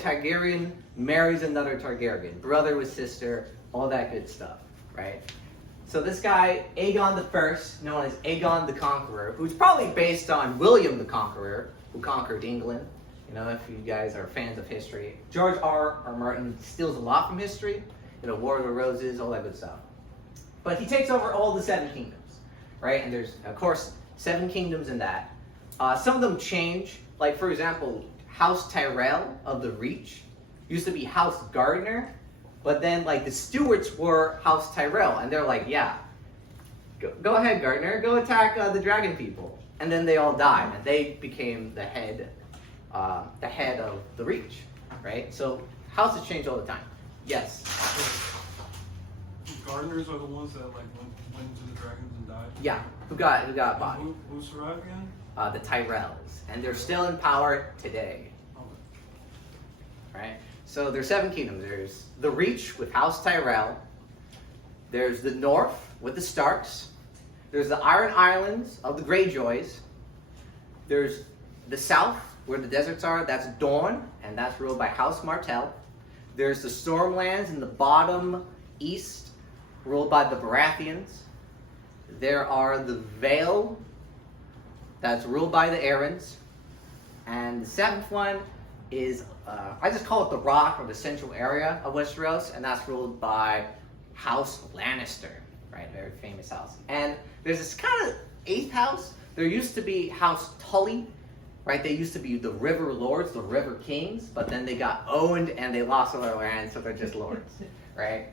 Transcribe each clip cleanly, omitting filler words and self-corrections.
Targaryen marries another Targaryen, brother with sister, all that good stuff, right? So this guy, Aegon the First, known as Aegon the Conqueror, who's probably based on William the Conqueror, who conquered England. You know, if you guys are fans of history. George R. Martin steals a lot from history. You know, War of the Roses, all that good stuff. But he takes over all the Seven Kingdoms, right? And there's, of course, 7 kingdoms in that. Some of them change. Like, for example, House Tyrell of the Reach used to be House Gardner. But then, like, the Stuarts were House Tyrell, and they're like, yeah, go ahead, Gardner, go attack the dragon people. And then they all died, and they became the head of the Reach, right? So houses change all the time. Yes? Gardeners are the ones that, like, went into the dragons and died? Yeah, who got bodied? Who survived again? The Tyrells, and they're still in power today, right? So there's 7 kingdoms. There's the Reach with House Tyrell. There's the North with the Starks. There's the Iron Islands of the Greyjoys. There's the South, where the deserts are. That's Dorne, and that's ruled by House Martell. There's the Stormlands in the bottom east, ruled by the Baratheons. There are the Vale, that's ruled by the Arryns. And the 7th one is, I just call it the Rock, or the central area of Westeros, and that's ruled by House Lannister, right? Very famous house. And there's this kind of 8th house. There used to be House Tully, right? They used to be the River Lords, the River Kings, but then they got owned and they lost all their land, so they're just lords, right?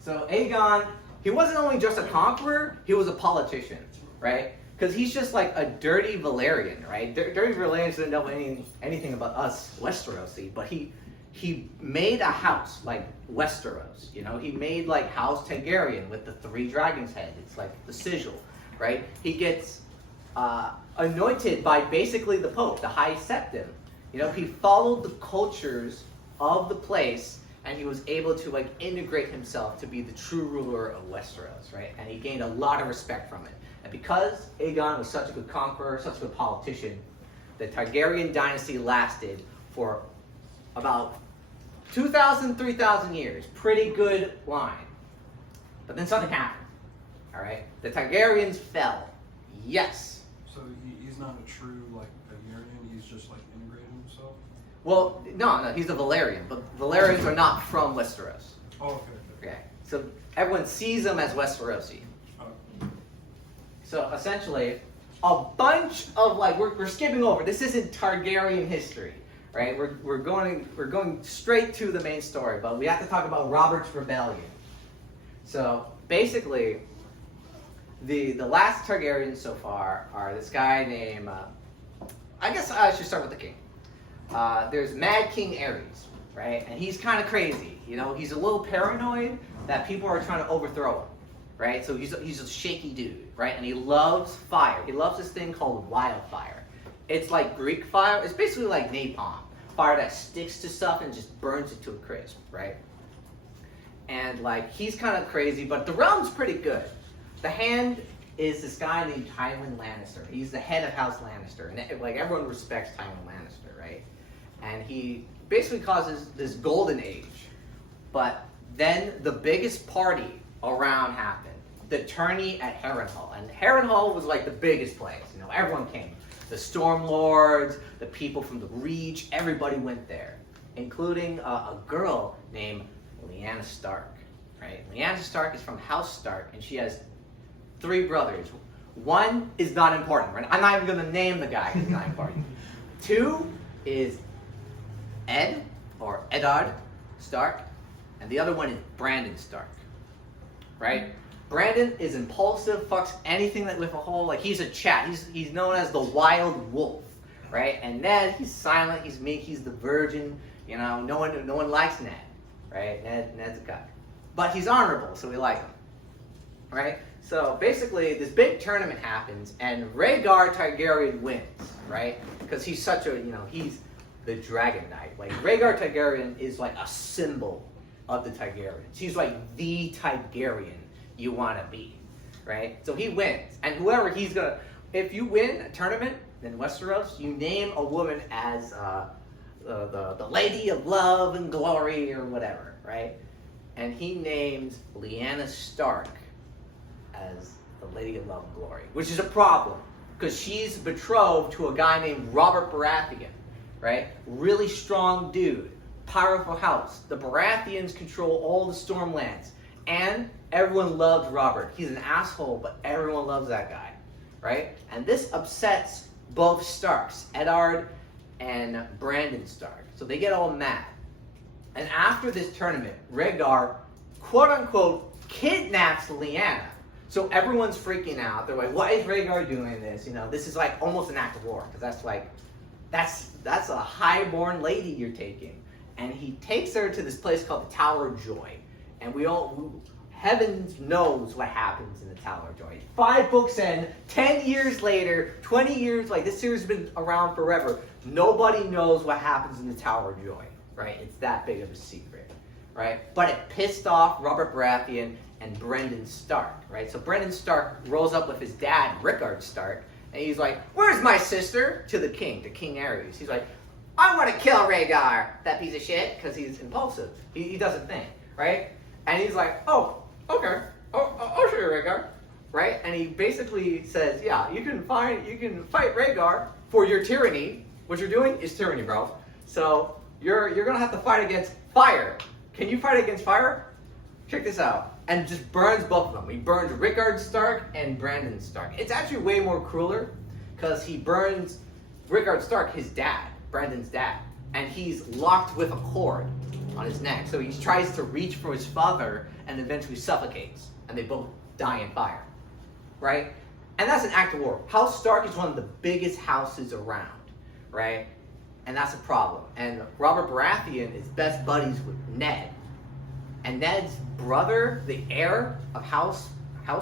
So Aegon, he wasn't only just a conqueror, he was a politician, right? Because he's just like a dirty Valyrian, right? Dirty Valyrians didn't know anything about us Westerosi, but he made a house like Westeros, you know? He made like House Targaryen with the 3 dragons' head. It's like the sigil, right? He gets anointed by basically the Pope, the High Septim. You know, he followed the cultures of the place, and he was able to like integrate himself to be the true ruler of Westeros, right? And he gained a lot of respect from it. And because Aegon was such a good conqueror, such a good politician, the Targaryen dynasty lasted for about 2,000, 3,000 years. Pretty good line. But then something happened, all right? The Targaryens fell. Yes. So he's not a true, like, Targaryen, he's just, like, integrated himself? Well, no, he's a Valyrian, but Valyrians are not from Westeros. Oh, okay. Okay. So everyone sees them as Westerosi. Oh. So essentially, a bunch of like we're skipping over. This isn't Targaryen history, right? We're going straight to the main story, but we have to talk about Robert's Rebellion. So basically, the last Targaryens so far are this guy named. I guess I should start with the king. There's Mad King Aerys, right? And he's kind of crazy. You know, he's a little paranoid that people are trying to overthrow him. Right? So he's a shaky dude, right? And he loves fire. He loves this thing called wildfire. It's like Greek fire. It's basically like napalm. Fire that sticks to stuff and just burns it to a crisp, right? And like, he's kind of crazy, but the realm's pretty good. The Hand is this guy named Tywin Lannister. He's the head of House Lannister. And like, everyone respects Tywin Lannister, right? And he basically causes this golden age. But then the biggest party around happened. The tourney at Harrenhal. And Harrenhal was like the biggest place. You know, everyone came. The Storm Lords, the people from the Reach, everybody went there. Including a girl named Lyanna Stark. Right? Lyanna Stark is from House Stark, and she has 3 brothers. 1 is not important. Right? I'm not even going to name the guy because he's not important. 2 is Ed, or Eddard Stark, and the other one is Brandon Stark. Right? Brandon is impulsive, fucks anything that with a hole. Like, he's a chat. He's known as the wild wolf, right? And Ned, he's silent, he's meek, he's the virgin. You know, no one likes Ned, right? Ned's a cuck. But he's honorable, so we like him, right? So basically, this big tournament happens, and Rhaegar Targaryen wins, right? Because he's such a, you know, he's the Dragon Knight. Like, Rhaegar Targaryen is like a symbol of the Targaryens. He's like the Targaryen you want to be, right? So he wins, and whoever he's gonna, if you win a tournament in Westeros, you name a woman as the Lady of Love and Glory or whatever, right? And he names Lyanna Stark as the Lady of Love and Glory, which is a problem because she's betrothed to a guy named Robert Baratheon, right? Really strong dude, powerful house. The Baratheons control all the Stormlands, and everyone loves Robert. He's an asshole, but everyone loves that guy, right? And this upsets both Starks, Eddard and Brandon Stark. So they get all mad. And after this tournament, Rhaegar, quote unquote, kidnaps Lyanna. So everyone's freaking out. They're like, why is Rhaegar doing this? You know, this is like almost an act of war, because that's a highborn lady you're taking. And he takes her to this place called the Tower of Joy. And heaven knows what happens in the Tower of Joy. 5 books in, 10 years later, 20 years, like this series has been around forever. Nobody knows what happens in the Tower of Joy, right? It's that big of a secret, right? But it pissed off Robert Baratheon and Brendan Stark, right? So Brendan Stark rolls up with his dad, Rickard Stark, and he's like, where's my sister? To the king, to King Aerys. He's like, I want to kill Rhaegar, that piece of shit, because he's impulsive. He doesn't think, right? And he's like, oh, okay, I'll show you Rhaegar, right? And he basically says, yeah, you can fight Rhaegar for your tyranny. What you're doing is tyranny, bro. So you're gonna have to fight against fire. Can you fight against fire? Check this out. And just burns both of them. He burns Rickard Stark and Brandon Stark. It's actually way more crueler because he burns Rickard Stark, his dad, Brandon's dad, and he's locked with a cord on his neck. So he tries to reach for his father and eventually suffocates, and they both die in fire, right? And that's an act of war. House Stark is one of the biggest houses around, right? And that's a problem. And Robert Baratheon is best buddies with Ned. And Ned's brother, the heir of House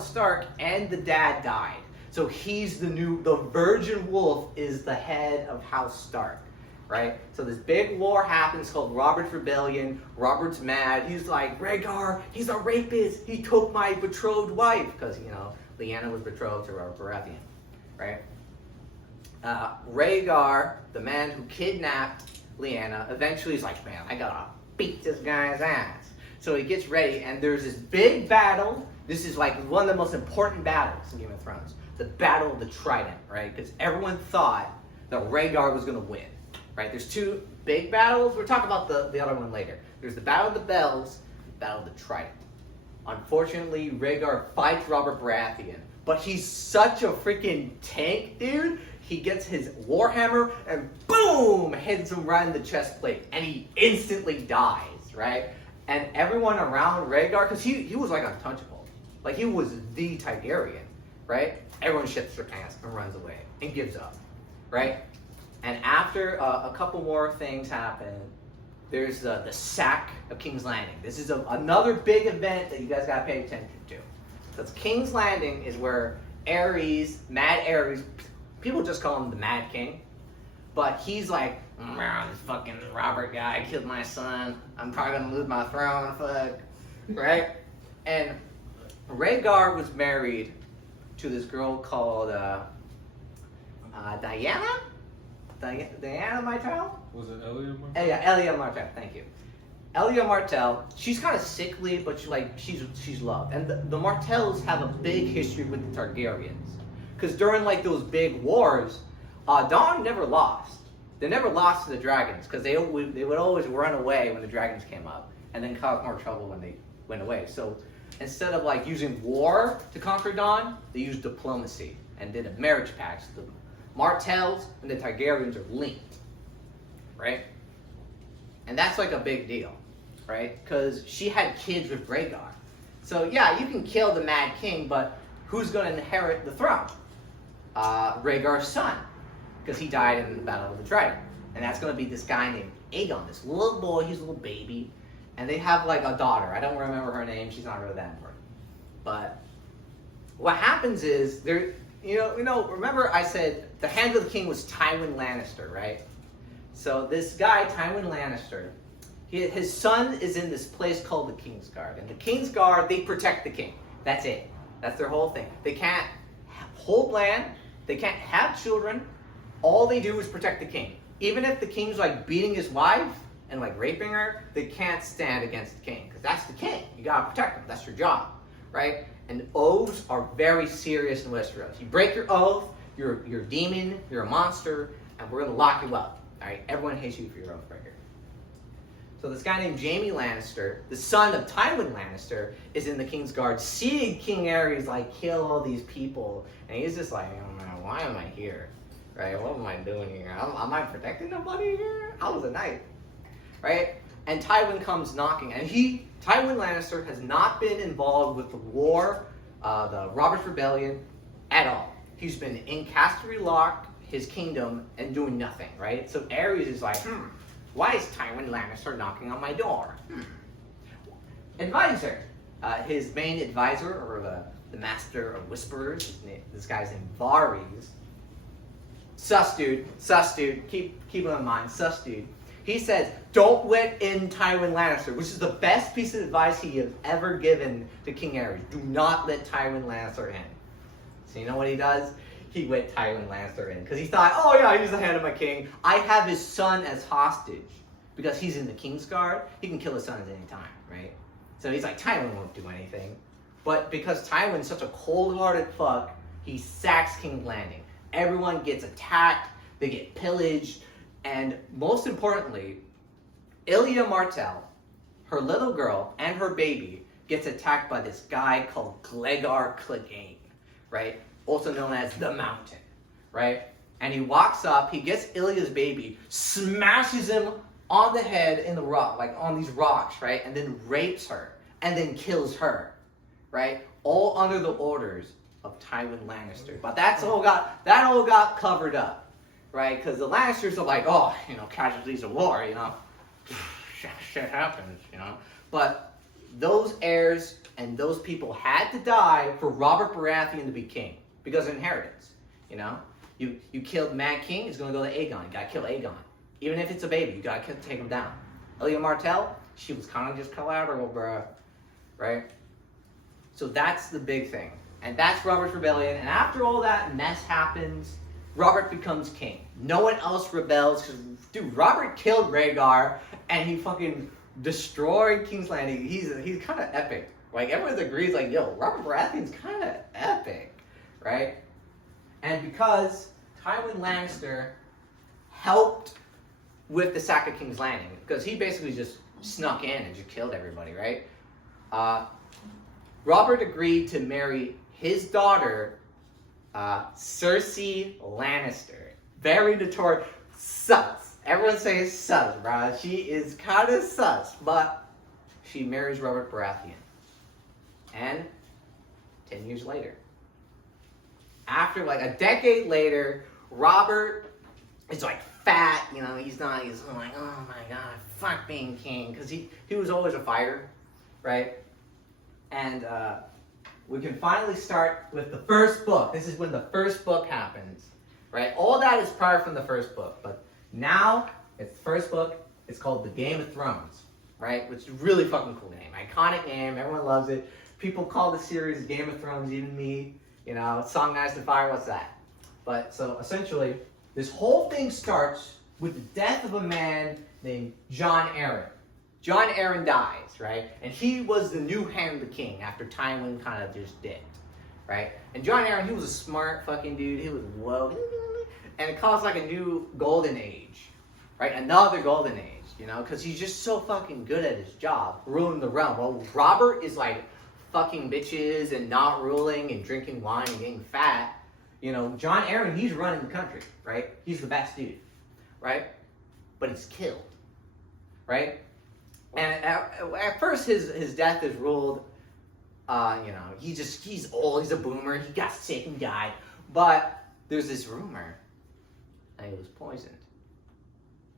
Stark, and the dad died. So he's the virgin wolf is the head of House Stark, right? So this big war happens called Robert's Rebellion. Robert's mad. He's like, Rhaegar, he's a rapist. He took my betrothed wife. Because, you know, Lyanna was betrothed to Robert Baratheon, right? Rhaegar, the man who kidnapped Lyanna, eventually is like, man, I gotta beat this guy's ass. So he gets ready, and there's this big battle. This is like one of the most important battles in Game of Thrones. The Battle of the Trident, right? Because everyone thought that Rhaegar was gonna win, right? There's 2 big battles. We'll talk about the other one later. There's the Battle of the Bells, the Battle of the Trident. Unfortunately, Rhaegar fights Robert Baratheon, but he's such a freaking tank, dude. He gets his warhammer and boom, hits him right in the chest plate, and he instantly dies, right? And everyone around Rhaegar, because he was like untouchable, like he was the Targaryen, right? Everyone shits their pants and runs away and gives up, right? And after a couple more things happen, there's the sack of King's Landing. This is another big event that you guys gotta pay attention to. Because King's Landing is where Aerys, Mad Aerys, people just call him the Mad King, but he's like, this fucking Robert guy killed my son. I'm probably gonna lose my throne, fuck, right? And Rhaegar was married to this girl called Diana? Diana Martell? Was it Elliot? Yeah, Elia Martell, thank you. Elia Martell, she's kind of sickly, but she's loved. And the Martells have a big history with the Targaryens. Because during like those big wars, Dawn never lost. They never lost to the dragons because they would always run away when the dragons came up and then cause more trouble when they went away. So instead of like using war to conquer Dawn, they used diplomacy and did a marriage pact. So the Martells and the Targaryens are linked, right? And that's like a big deal, right? Because she had kids with Rhaegar. So yeah, you can kill the Mad King, but who's going to inherit the throne? Rhaegar's son. Because he died in the Battle of the Trident. And that's going to be this guy named Aegon, this little boy, he's a little baby. And they have like a daughter. I don't remember her name, she's not really that important. But what happens is, remember I said the Hand of the King was Tywin Lannister, right? So this guy, Tywin Lannister, his son is in this place called the Kingsguard. And the Kingsguard, they protect the king. That's it. That's their whole thing. They can't hold land, they can't have children. All they do is protect the king. even if the king's like beating his wife and like raping her, they can't stand against the king because that's the king. You gotta protect him. That's your job, right? And oaths are very serious in Westeros. You break your oath, you're a demon, you're a monster, and we're gonna lock you up. All right, everyone hates you for your oath breaker. So this guy named Jaime Lannister, the son of Tywin Lannister, is in the King's Guard, seeing King Aerys like kill all these people, and he's just like, oh man, why am I here? Right? What am I doing here? Am I protecting nobody here? I was a knight, right? And Tywin comes knocking, and Tywin Lannister has not been involved with the war, the Robert's Rebellion, at all. He's been in Casterly Lock, his kingdom, and doing nothing, right? So Aerys is like, why is Tywin Lannister knocking on my door? Advisor. His main advisor, or the master of whisperers, this guy's named Varys. Sus dude. Keep him in mind. Sus dude. He says, don't let in Tywin Lannister, which is the best piece of advice he has ever given to King Aerys. Do not let Tywin Lannister in. So you know what he does? He let Tywin Lannister in because he thought, oh yeah, he's the hand of my king. I have his son as hostage because he's in the King's Guard. He can kill his son at any time, right? So he's like, Tywin won't do anything. But because Tywin's such a cold-hearted fuck, he sacks King's Landing. Everyone gets attacked, they get pillaged, and most importantly, Ilya Martell, her little girl, and her baby gets attacked by this guy called Glegar Clegane, right? Also known as the Mountain, right? And he walks up, he gets Ilya's baby, smashes him on the head in the rock, like on these rocks, right? And then rapes her, and then kills her, right? All under the orders of Tywin Lannister. But that all got covered up, right? Because the Lannisters are like, oh, casualties of war, shit happens, But those heirs and those people had to die for Robert Baratheon to be king. Because of inheritance, You killed Mad King, it's going to go to Aegon. You got to kill Aegon. Even if it's a baby, you got to take him down. Ilya Martell, she was kind of just collateral, bruh. Right? So that's the big thing. And that's Robert's Rebellion. And after all that mess happens, Robert becomes king. No one else rebels. Because, dude, Robert killed Rhaegar, and he fucking destroyed King's Landing. He's kind of epic. Like, everyone agrees, like, yo, Robert Baratheon's kind of epic. Right? And because Tywin Lannister helped with the sack of King's Landing, because he basically just snuck in and just killed everybody, right? Robert agreed to marry his daughter, Cersei Lannister. Very notorious. Sus. Everyone says sus, bro. She is kind of sus, but she marries Robert Baratheon. And 10 years later, after like a decade later, Robert is like fat, he's like, oh my god, fuck being king, because he was always a fighter, right? And we can finally start with the first book. This is when the first book happens, right? All that is prior from the first book, but now it's the first book. It's called The Game of Thrones, right? Which is a really fucking cool name, iconic name. Everyone loves it. People call the series Game of Thrones, even me. Song Ice and Fire, what's that? But so essentially, this whole thing starts with the death of a man named Jon Arryn. Jon Arryn dies, right? And he was the new hand of the king after Tywin kind of just dipped, right? And Jon Arryn, he was a smart fucking dude. He was woke. And it caused like a new golden age, right? Another golden age, because he's just so fucking good at his job, ruling the realm. Well, Robert is like fucking bitches and not ruling and drinking wine and getting fat. Jon Arryn, he's running the country, right? He's the best dude, right? But he's killed, right? And at first his death is ruled, he's old, he's a boomer, he got sick and died. But there's this rumor that he was poisoned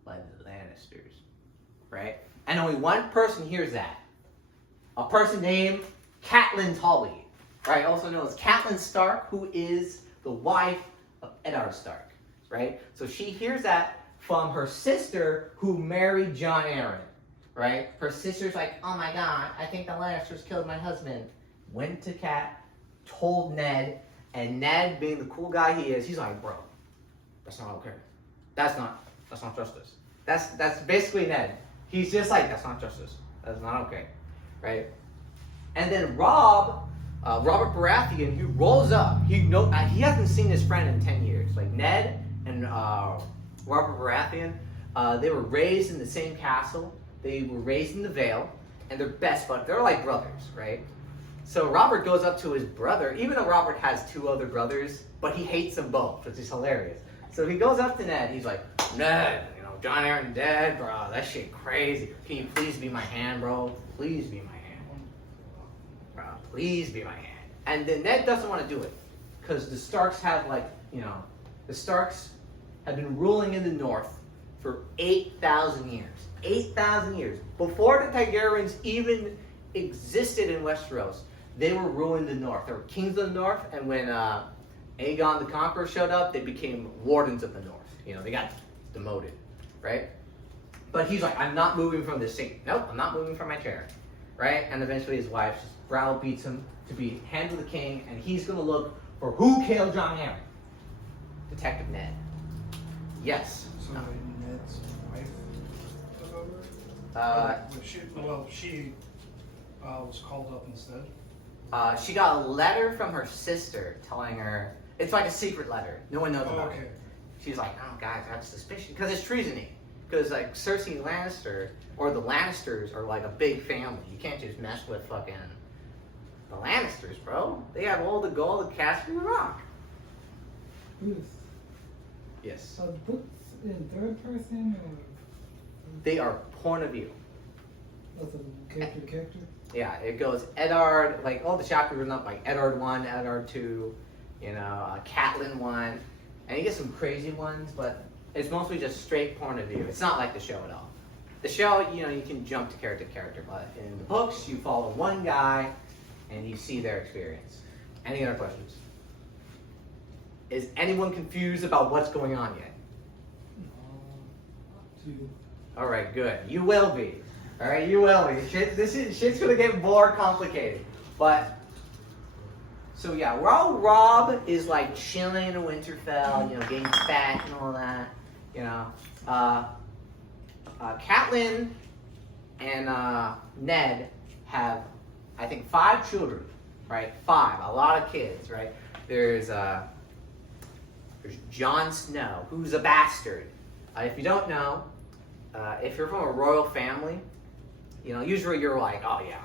by the Lannisters, right? And only one person hears that. A person named Catelyn Tully, right? Also known as Catelyn Stark, who is the wife of Eddard Stark, right? So she hears that from her sister who married Jon Arryn, right? Her sister's like, oh my god, I think the Lannisters killed my husband. Went to Cat, told Ned, and Ned, being the cool guy he is, he's like, bro, that's not okay. That's not, That's not justice. That's basically Ned. He's just like, that's not justice. That's not okay, right? And then Robert Baratheon, he rolls up. He hasn't seen his friend in 10 years. Like Ned and Robert Baratheon, they were raised in the same castle. They were raised in the Vale, and they're best buds. They're like brothers, right? So Robert goes up to his brother, even though Robert has 2 other brothers, but he hates them both, which is hilarious. So he goes up to Ned. He's like, Ned, Jon Arryn dead, bro. That shit crazy. Can you please be my hand, bro? Please be my hand. Bro, please be my hand. And then Ned doesn't want to do it because the Starks have the Starks have been ruling in the North for 8,000 years. 8,000 years. Before the Targaryens even existed in Westeros, they were ruling the North. They were kings of the North, and when Aegon the Conqueror showed up, they became wardens of the North. They got demoted, right? But he's like, I'm not moving from this seat. Nope, I'm not moving from my chair, right? And eventually his wife browbeats him to be hand of the king, and he's going to look for who killed Jon Arryn. Detective Ned. Yes. So Ned's wife took over? She was called up instead? She got a letter from her sister telling her, it's like a secret letter. No one knows about it. She's like, oh, guys, I have suspicion. Because it's treasony. Because, like, Cersei Lannister, or the Lannisters, are like a big family. You can't just mess with fucking the Lannisters, bro. They have all the gold, the Caspian Rock. Yes. Yes. So the books in third person or They are point of view. that's a character to character? Yeah, it goes Eddard, like all the chapters are not like Eddard 1, Eddard 2, Catelyn 1, and you get some crazy ones, but it's mostly just straight point of view. It's not like the show at all. The show, you can jump to character, but in the books, you follow one guy and you see their experience. Any other questions? Is anyone confused about what's going on yet? Two. All right, good. You will be. All right, you will be. Shit's gonna get more complicated. But so yeah, while Rob is like chilling in Winterfell, getting fat and all that, Catelyn and Ned have, I think, 5 children, right? 5, a lot of kids, right? There's Jon Snow, who's a bastard. If you don't know, if you're from a royal family, usually you're like, oh yeah,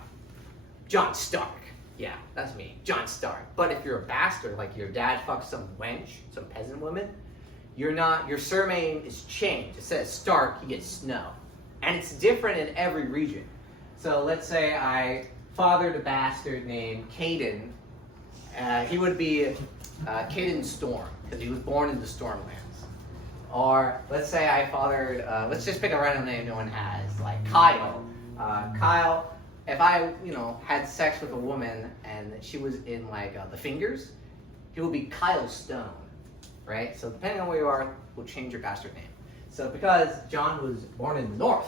Jon Stark. Yeah, that's me, Jon Stark. But if you're a bastard, like your dad fucks some wench, some peasant woman, your surname is changed. It says Stark, you get Snow. And it's different in every region. So let's say I fathered a bastard named Caden. He would be Caden Storm, because he was born in the Stormlands. Or let's say I fathered, let's just pick a random name no one has, like Kyle. Kyle, if I, had sex with a woman and she was in like the Fingers, he would be Kyle Stone, right? So depending on where you are, we'll change your bastard name. So because Jon was born in the North,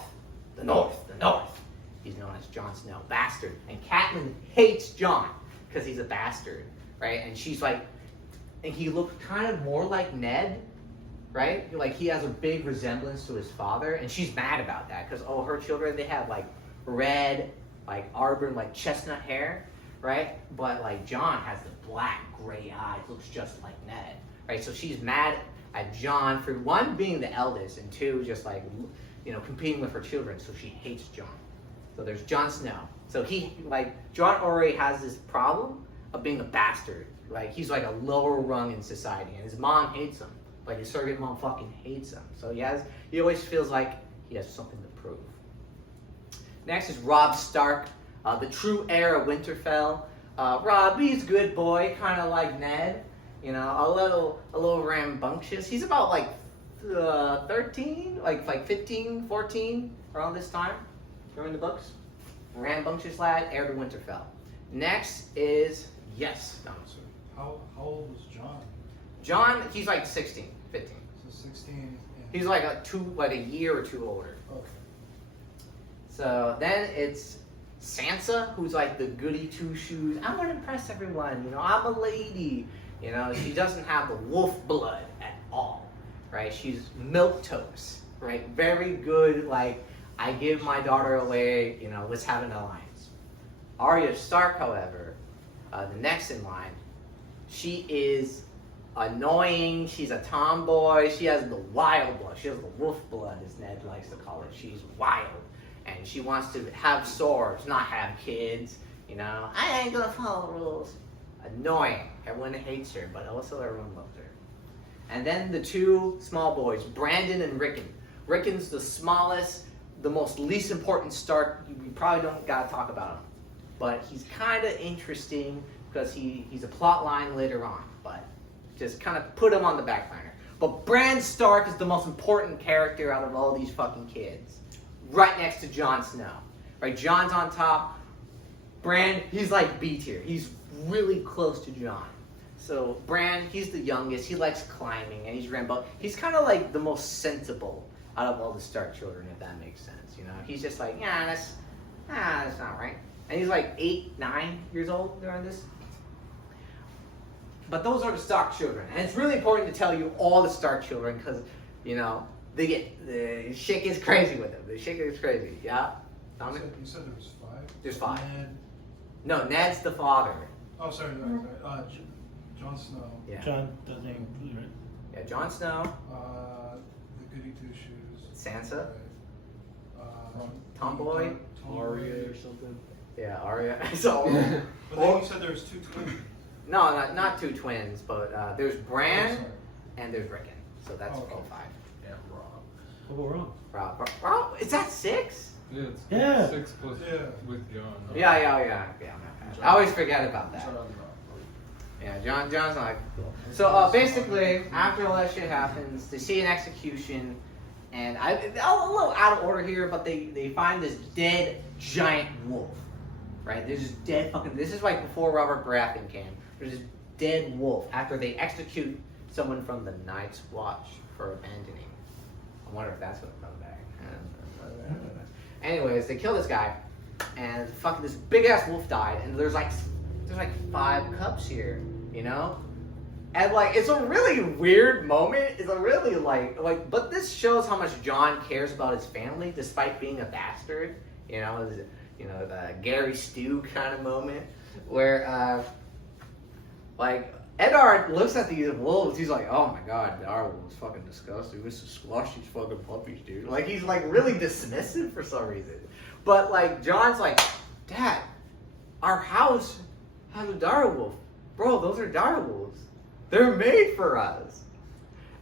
he's known as Jon Snow, bastard. And Catelyn hates Jon because he's a bastard, right? And she's like, and he looked kind of more like Ned, right? Like he has a big resemblance to his father, and she's mad about that because her children, they have like red, like auburn, like chestnut hair, right? But like Jon has the black, gray eyes, looks just like Ned, right? So she's mad at Jon for 1, being the eldest, and 2, just like competing with her children. So she hates Jon. So there's Jon Snow. So Jon already has this problem of being a bastard. Like he's like a lower rung in society, and his mom hates him. Like his surrogate mom fucking hates him. So he always feels like he has something to prove. Next is Robb Stark, the true heir of Winterfell. Robb, he's a good boy, kind of like Ned. A little rambunctious. He's about like 13, like 15, 14, around this time, during the books. Rambunctious lad, heir to Winterfell. Next is, yes, no. So how old was Jon? Jon, he's like 16, 15. So 16. Yeah. He's like a year or 2 older. Okay. So then it's Sansa, who's like the goody 2-shoes. I want to impress everyone, I'm a lady. She doesn't have the wolf blood at all, right? She's milquetoast, right? Very good, like, I give my daughter away, let's have an alliance. Arya Stark, however, the next in line, she is annoying, she's a tomboy, she has the wild blood, she has the wolf blood, as Ned likes to call it. She's wild, and she wants to have swords, not have kids, I ain't gonna follow the rules. Annoying, everyone hates her, but also everyone loves her. And then the two small boys, Brandon and Rickon. Rickon's the smallest, the most least important Stark. You probably don't gotta talk about him, but he's kind of interesting because he's a plot line later on, but just kind of put him on the back burner. But Bran Stark is the most important character out of all these fucking kids, right next to Jon Snow. Right, Jon's on top. Bran, he's like B tier. He's really close to Jon. So Bran, he's the youngest. He likes climbing and he's Rambo. He's kind of like the most sensible out of all the Stark children, if that makes sense. He's just like, yeah, that's not right. And he's like 8, 9 years old during this. But those are the Stark children, and it's really important to tell you all the Stark children because, the shit gets crazy with them. The shit gets crazy. Yeah. You said there was 5. There's 5. Ned. No, Ned's the father. Oh, sorry. Jon Snow. Yeah. John doesn't include, right? Yeah, Jon Snow, The Goody Two Shoes. Sansa, Right. Tomboy, Arya or something. yeah, Arya. So, But then you said there was 2 twins. no, not 2 twins, but there's Oh, Bran sorry. and there's Rickon. So that's Oh, okay. all 5. Yeah, Rob. What about wrong? Rob, is that 6? Yeah, it's Yeah. 6 plus Yeah. with John. Yeah. I always forget about that. Sorry, Rob. Yeah, John's not cool. So basically, after all that shit happens, they see an execution, and a little out of order here, but they find this dead giant wolf. Right? There's this dead fucking. This is like before Robert Baratheon came. There's this dead wolf after they execute someone from the Night's Watch for abandoning. I wonder if that's gonna come back. Anyways, they kill this guy, and fucking this big ass wolf died, and there's like 5 cubs here, And like it's a really weird moment. It's a really but this shows how much Jon cares about his family despite being a bastard. The Gary Stu kind of moment where Eddard looks at these wolves, he's like, oh my god, the our wolves fucking disgusting. We should squash these fucking puppies, dude. Like he's like really dismissive for some reason. But like Jon's like, Dad, our house has a direwolf. Bro, those are direwolves. They're made for us.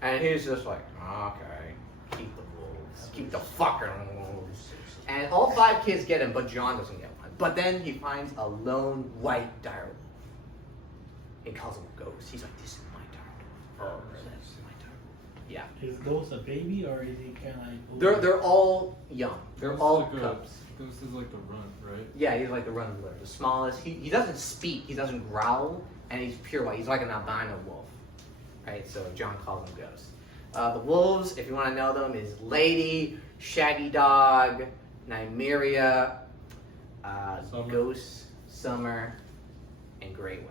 And he's just like, okay, keep the wolves. Keep the fucking wolves. And all 5 kids get him, but Jon doesn't get one. But then he finds a lone white direwolf. He calls him a ghost. He's like, this is my direwolf. This is my direwolf. Yeah. Is Ghost a baby or is he kind of like... They're all young. They're Ghost all is like cubs. Ghost is like the runt, right? Yeah, he's like the run litter, the smallest. He doesn't speak, he doesn't growl, and he's pure white. He's like an albino wolf, right? So Jon calls him Ghost. The wolves, if you want to know them, is Lady, Shaggy Dog, Nymeria, Summer. Ghost, Summer, and Grey Wind.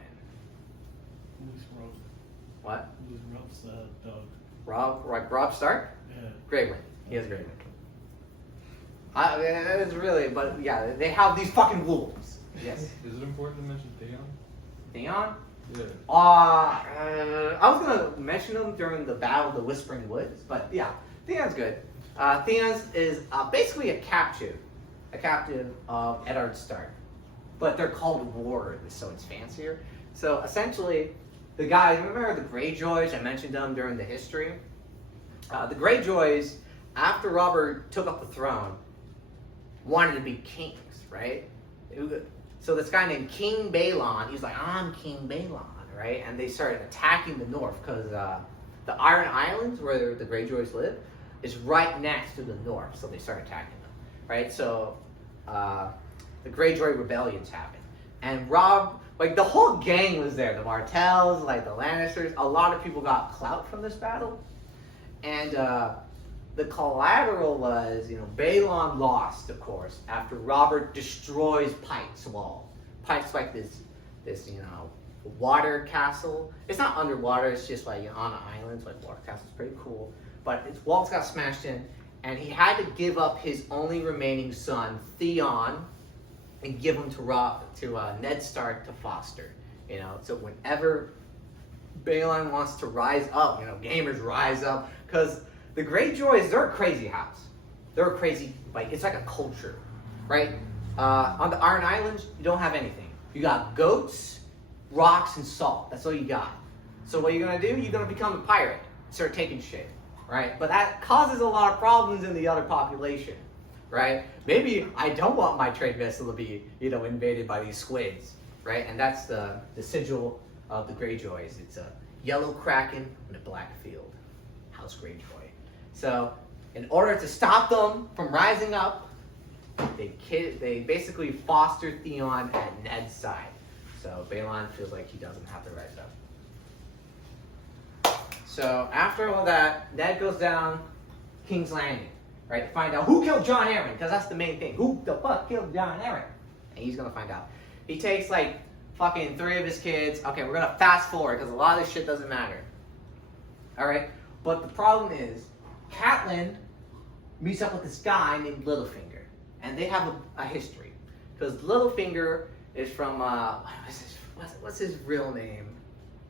Who's Rob? What? Who's Rob's dog? Rob Stark? Yeah. Grey Wind. He has Grey Wind. It's really, but yeah, they have these fucking wolves. Yes. Is it important to mention Theon? Theon? Yeah. I was gonna mention him during the Battle of the Whispering Woods, but yeah, Theon's good. Theon is basically a captive of Eddard Stark, but they're called wards, so it's fancier. So essentially, the guys, remember the Greyjoys? I mentioned them during the history. The Greyjoys, after Robert took up the throne, wanted to be kings, right? So this guy named King Balon, he's like, I'm King Balon, right? And they started attacking the north because the Iron Islands, where the Greyjoys live, is right next to the north. So they started attacking them, right? So the Greyjoy rebellions happened. And Rob, the whole gang was there. The Martells, the Lannisters. A lot of people got clout from this battle. And the collateral was, Balon lost, of course, after Robert destroys Pike's Wall. Pike's like this, water castle. It's not underwater, it's just on an island, water castle's pretty cool. But its walls got smashed in, and he had to give up his only remaining son, Theon, and give him to Ned Stark to foster. You know, so whenever Balon wants to rise up, you know, gamers rise up, because the Greyjoys, they're a crazy house. They're a crazy, like, it's like a culture, right? On the Iron Islands, you don't have anything. You got goats, rocks, and salt. That's all you got. So what you're gonna do? You're gonna become a pirate, start taking shit, right? But that causes a lot of problems in the other population, right? Maybe I don't want my trade vessel to be, you know, invaded by these squids, right? And that's the sigil of the Greyjoys. It's a yellow kraken and a black field, House Greyjoy. So in order to stop them from rising up, they basically foster Theon at Ned's side. So Balon feels like he doesn't have to rise up. So after all that, Ned goes down King's Landing, right? To find out who killed Jon Arryn, because that's the main thing. Who the fuck killed Jon Arryn? And he's gonna find out. He takes like fucking 3 of his kids. Okay, we're gonna fast forward because a lot of this shit doesn't matter. All right, but the problem is, Catelyn meets up with this guy named Littlefinger, and they have a history. Because Littlefinger is from what's his real name?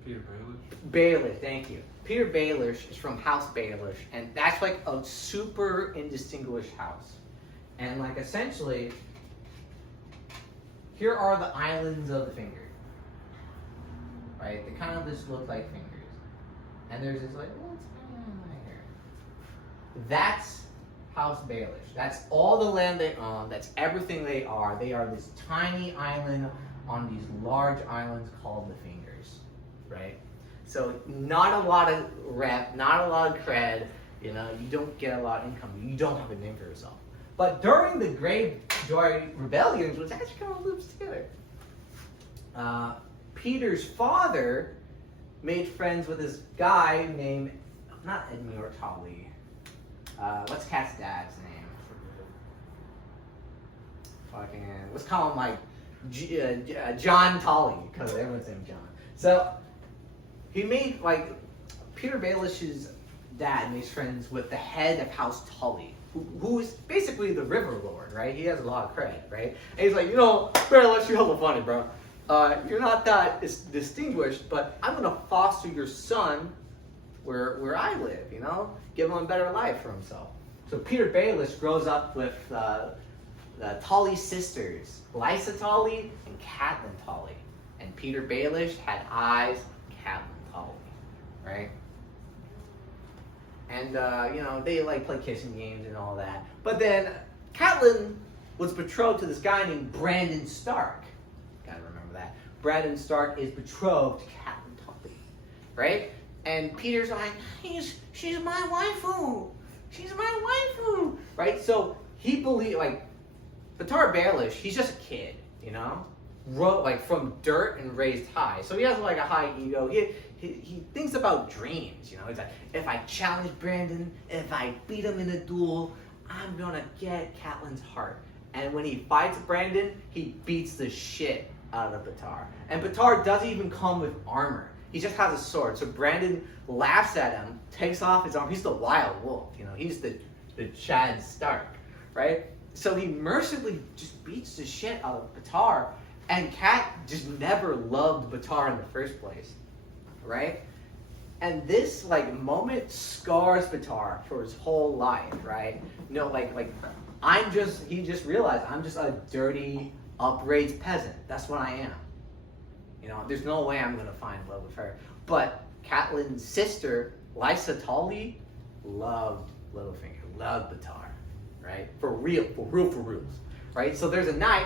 Peter Baelish. Baelish, thank you. Peter Baelish is from House Baelish, and that's like a super indistinguished house. And like essentially, here are the islands of the finger. Right? They kind of just look like fingers. And there's this like, what's going on right here? That's House Baelish. That's all the land they own. That's everything they are. They are this tiny island on these large islands called the Fingers, right? So not a lot of rep, not a lot of cred. You know, you don't get a lot of income. You don't have a name for yourself. But during the Greyjoy rebellions, which actually kind of loops together, Peter's father made friends with this guy named, not Edmure Tully. What's Cat's dad's name? Fucking, let's call him like John Tully, because everyone's named John. So he made like Peter Baelish's dad makes friends with the head of House Tully, who is basically the River Lord, right? He has a lot of credit, right? And he's like, you know, Baelish, you're hella funny, bro. You're not that distinguished, but I'm gonna foster your son where I live, you know? Give him a better life for himself. So Peter Baelish grows up with the Tully sisters, Lysa Tully and Catelyn Tully. And Peter Baelish had eyes, Catelyn Tully, right? And, you know, they like play kissing games and all that. But then Catelyn was betrothed to this guy named Brandon Stark. Gotta remember that. Brandon Stark is betrothed to Catelyn Tully, right? And Peter's like, she's my waifu. She's my waifu, right? So he believed, like, Batar Baelish, he's just a kid, you know? Like, from dirt and raised high. So he has, like, a high ego. He thinks about dreams, you know? He's like, if I challenge Brandon, if I beat him in a duel, I'm gonna get Catelyn's heart. And when he fights Brandon, he beats the shit out of Batar. And Batar doesn't even come with armor. He just has a sword. So Brandon laughs at him, takes off his armor. He's the wild wolf, you know? He's the Chad Stark, right? So he mercifully just beats the shit out of Batar. And Cat just never loved Batar in the first place, right? And this like moment scars Batar for his whole life, right? You know, like he just realized I'm just a dirty, upraised peasant. That's what I am. You know, there's no way I'm gonna find love with her. But Catelyn's sister, Lysa Tully, loved Littlefinger, loved Batar, right? For reals, right? So there's a night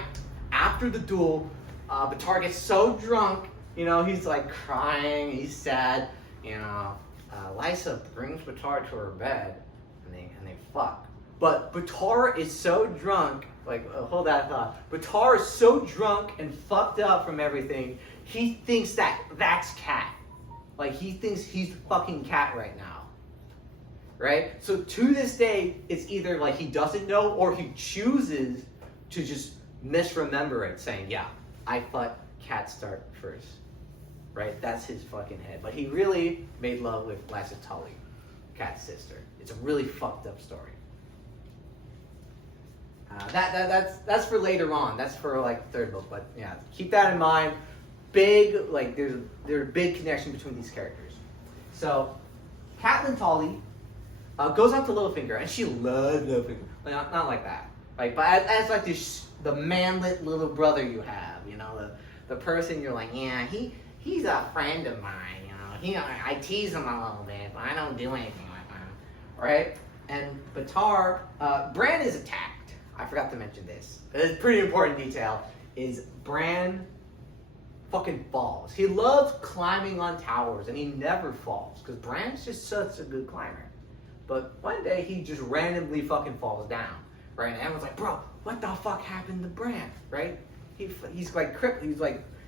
after the duel, Batar gets so drunk, you know, he's like crying, he's sad, you know. Lysa brings Batar to her bed, and they fuck. But Batar is so drunk, like, hold that thought. Batar is so drunk and fucked up from everything, he thinks that's Cat. Like, he thinks he's fucking Cat right now. Right? So to this day, it's either like he doesn't know or he chooses to just misremember it, saying, yeah, I thought Cat Stark first. Right? That's his fucking head. But he really made love with Lysa Tully, Cat's sister. It's a really fucked up story. That's for later on. That's for like the third book. But yeah, keep that in mind. There's a big connection between these characters. So, Catelyn Tully goes up to Littlefinger, and she loves Littlefinger. Like, not like that. Like, but as like the manlet little brother you have, you know, the person you're like, yeah, he's a friend of mine, you know. I tease him a little bit, but I don't do anything like that, right? And Bran is attacked. I forgot to mention this. It's a pretty important detail. Is Bran fucking falls. He loves climbing on towers, and he never falls because Bran's just such a good climber. But one day he just randomly fucking falls down, right? And everyone's like, bro, what the fuck happened to Bran, right? He's like crippled.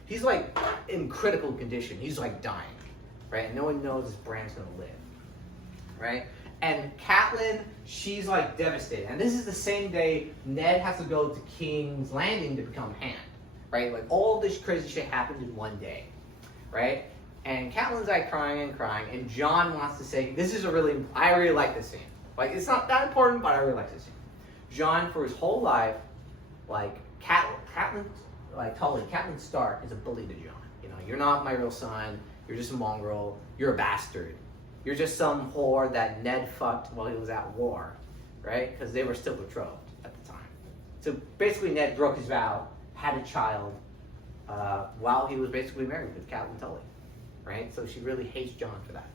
He's like in critical condition. He's like dying, right? And no one knows if Bran's gonna live, right? And Catelyn, she's like devastated. And this is the same day Ned has to go to King's Landing to become Hand, right? Like all this crazy shit happened in one day, right? And Catelyn's like crying and crying, and Jon wants to say, I really like this scene. Like, it's not that important, but I really like this scene. Jon, for his whole life, like, Catelyn Stark is a bully to Jon. You know, you're not my real son, you're just a mongrel, you're a bastard. You're just some whore that Ned fucked while he was at war, right? Because they were still betrothed at the time. So basically Ned broke his vow, had a child, while he was basically married with Catelyn Tully. Right? So she really hates Jon for that.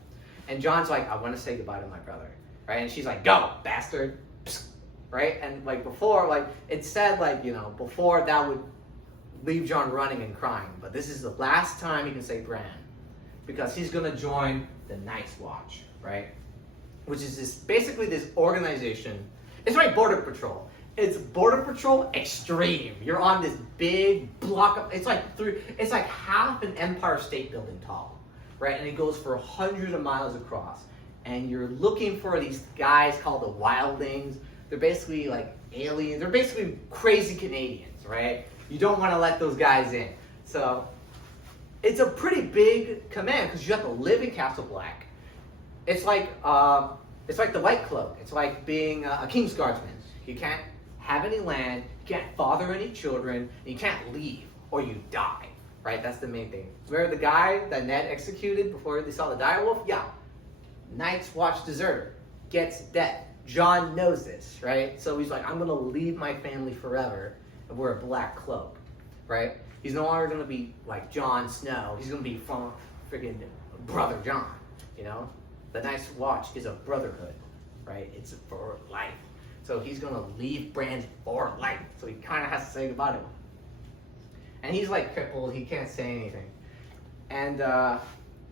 And Jon's like, I want to say goodbye to my brother. Right? And she's like, go, bastard. Psst. Right? And like before, like it said like, you know, before that would leave Jon running and crying. But this is the last time he can say Bran. Because he's going to join the Night's Watch. Right? Which is basically this organization. It's like Border Patrol. It's Border Patrol Extreme. You're on this big block of, it's like half an Empire State Building tall. Right, and it goes for hundreds of miles across, and you're looking for these guys called the Wildlings. They're basically like aliens. They're basically crazy Canadians, right? You don't want to let those guys in. So it's a pretty big command because you have to live in Castle Black. It's like the White Cloak. It's like being a King's Guardsman. You can't have any land, you can't father any children, and you can't leave or you die. Right, that's the main thing. Remember the guy that Ned executed before they saw the direwolf? Yeah. Night's Watch deserter. Gets dead. Jon knows this, right? So he's like, I'm going to leave my family forever and wear a black cloak, right? He's no longer going to be like Jon Snow. He's going to be from freaking Brother Jon, you know? The Night's Watch is a brotherhood, right? It's for life. So he's going to leave Bran for life. So he kind of has to say goodbye to him. And he's like crippled, he can't say anything. And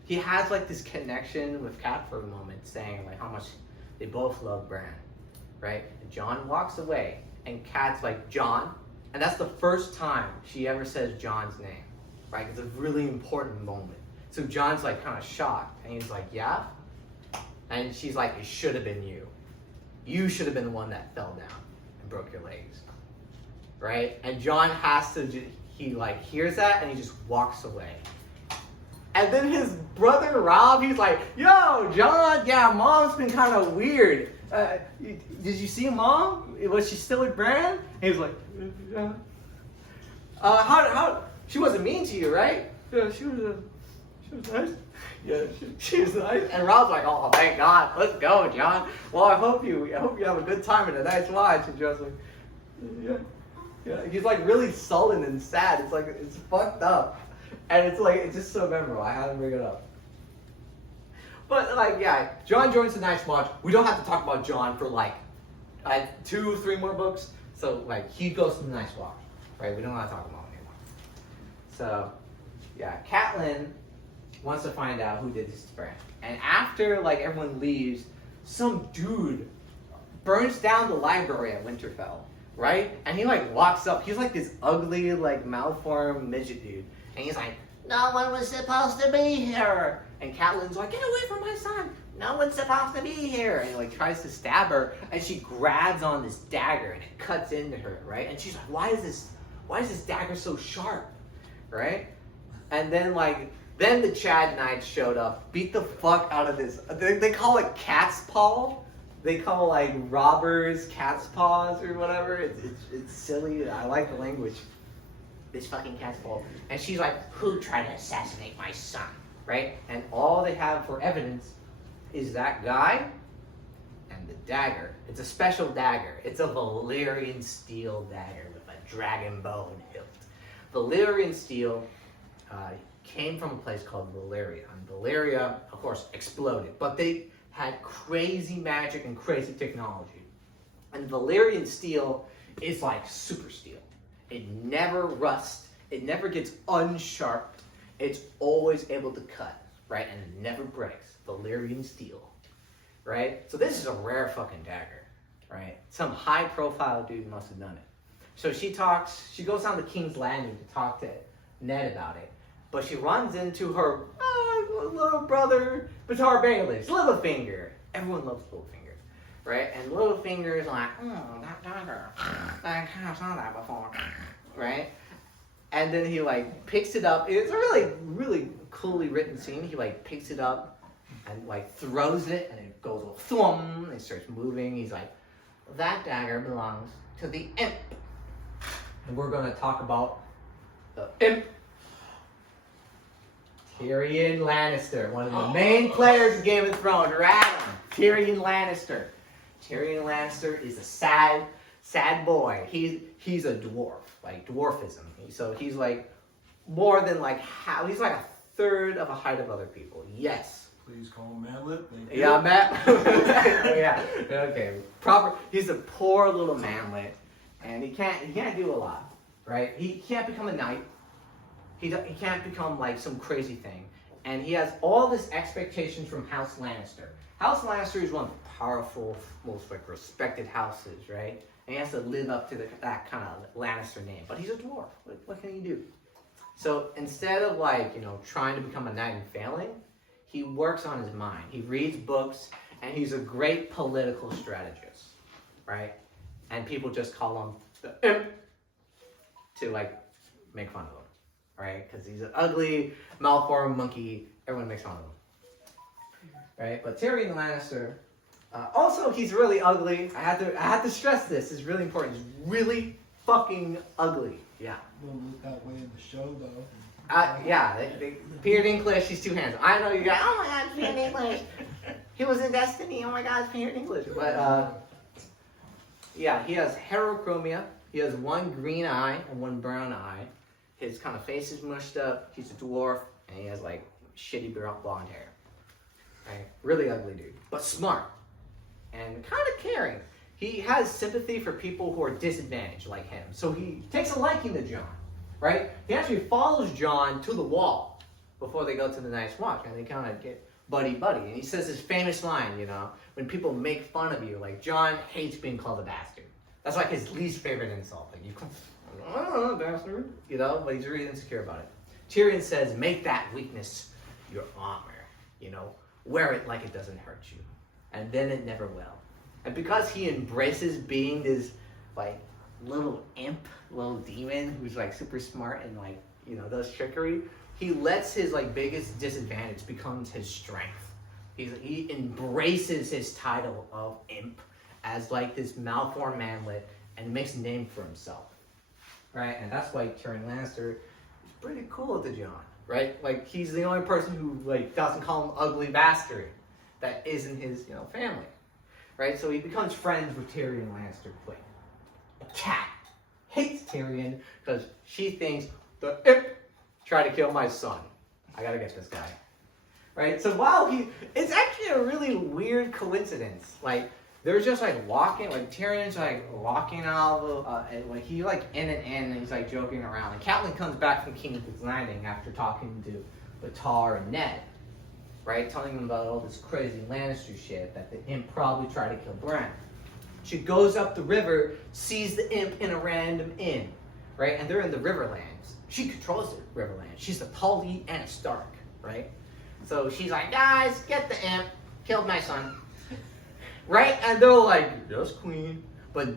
he has like this connection with Cat for a moment, saying like how much they both love Bran, right? And Jon walks away, and Cat's like, Jon, and that's the first time she ever says Jon's name, right? It's a really important moment. So Jon's like kind of shocked, and he's like, yeah? And she's like, it should have been you. You should have been the one that fell down and broke your legs, right? And Jon has to he like hears that and he just walks away. And then his brother Robb, he's like, yo, Jon, yeah, mom's been kind of weird. Did you see mom? Was she still with Bran? And he's like, yeah. How, she wasn't mean to you, right? Yeah, she was nice. Yeah, she was nice. And Robb's like, oh, thank God, let's go, Jon. Well, I hope you have a good time in a nice watch. And Jon's like, yeah. Yeah, he's like really sullen and sad. It's like, it's fucked up. And it's like, it's just so memorable. I had to bring it up. But like, yeah, Jon joins the Night's Watch. We don't have to talk about Jon for like 2-3 more books. So like, he goes to the Night's Watch, right? We don't want to talk about him anymore. So, yeah, Catelyn wants to find out who did this to Bran. And after like everyone leaves, some dude burns down the library at Winterfell. Right? And he like walks up, he's like this ugly, like malformed midget dude. And he's like, no one was supposed to be here. And Catelyn's like, get away from my son. No one's supposed to be here. And he like tries to stab her, and she grabs on this dagger and it cuts into her, right? And she's like, why is this dagger so sharp? Right? And then then the Chad Knights showed up, beat the fuck out of this. They call it cat's paw. they call like robbers cat's paws or whatever. It's silly. I like the language. This fucking cat's paw. And she's like, who tried to assassinate my son? Right? And all they have for evidence is that guy and the dagger. It's a special dagger. It's a Valyrian steel dagger with a dragon bone hilt. Valyrian steel came from a place called Valyria. And Valyria, of course, exploded. But they had crazy magic and crazy technology. And Valyrian steel is like super steel. It never rusts. It never gets unsharpened. It's always able to cut, right? And it never breaks. Valyrian steel, right? So this is a rare fucking dagger, right? Some high profile dude must have done it. So she goes down to King's Landing to talk to Ned about it. But she runs into her little brother, Batar Baelish, Littlefinger. Everyone loves Littlefinger, right? And Littlefinger's like, that dagger. I kind of saw that before, right? And then he like picks it up. It's a really, really coolly written scene. He like picks it up and like throws it, and it goes thwum, and it starts moving. He's like, that dagger belongs to the imp. And we're gonna talk about the imp. Tyrion Lannister, one of the main players of Game of Thrones, right? Tyrion Lannister. Tyrion Lannister is a sad boy. He's a dwarf, like dwarfism. So he's like more than like he's like a third of a height of other people. Yes. Please call him Manlet. Thank you. Yeah, Matt. Yeah. Okay. Proper. He's a poor little manlet, and he can't do a lot, right? He can't become a knight. He can't become like some crazy thing. And he has all this expectations from House Lannister. House Lannister is one of the powerful, most like respected houses, right? And he has to live up to that kind of Lannister name. But he's a dwarf. What can he do? So instead of like, trying to become a knight and failing, he works on his mind. He reads books, and he's a great political strategist, right? And people just call him the imp to like make fun of him. Right, because he's an ugly, malformed monkey. Everyone makes fun of him. Right, but Tyrion Lannister, also he's really ugly. I had to stress this. It's really important. He's really fucking ugly. Yeah. Wouldn't look that way in the show though. Yeah. Peter Dinklage. He's too handsome. I know you guys. Oh my God, Peter Dinklage. He was in Destiny. Oh my God, Peter Dinklage. But yeah, he has heterochromia. He has one green eye and one brown eye. His kind of face is mushed up. He's a dwarf, and he has like shitty blonde hair. Right? Really ugly dude, but smart and kind of caring. He has sympathy for people who are disadvantaged like him, so he takes a liking to Jon. Right? He actually follows Jon to the wall before they go to the Night's Watch, and they kind of get buddy. And he says his famous line, when people make fun of you, like Jon hates being called a bastard. That's like his least favorite insult. Like you. I don't know, bastard. But he's really insecure about it. Tyrion says, make that weakness your armor. Wear it like it doesn't hurt you. And then it never will. And because he embraces being this, like, little imp, little demon who's, like, super smart and, like, does trickery, he lets his, like, biggest disadvantage becomes his strength. He embraces his title of imp as, like, this malformed manlet and makes a name for himself. Right, and that's why Tyrion Lannister is pretty cool to Jon, right? Like he's the only person who like doesn't call him ugly bastard that isn't his family, right? So he becomes friends with Tyrion Lannister quick. Cat hates Tyrion because she thinks the imp tried to kill my son. I gotta get this guy, right? So it's actually a really weird coincidence, like. They're just like walking, like Tyrion's like walking out and like he like in and he's like joking around. And Catelyn comes back from King's Landing after talking to Batar and Ned, right? Telling them about all this crazy Lannister shit that the imp probably tried to kill Bran. She goes up the river, sees the imp in a random inn, right? And they're in the Riverlands. She controls the Riverlands. She's a Tully and a Stark, right? So she's like, guys, get the imp, killed my son. Right? And they're like, yes, queen. But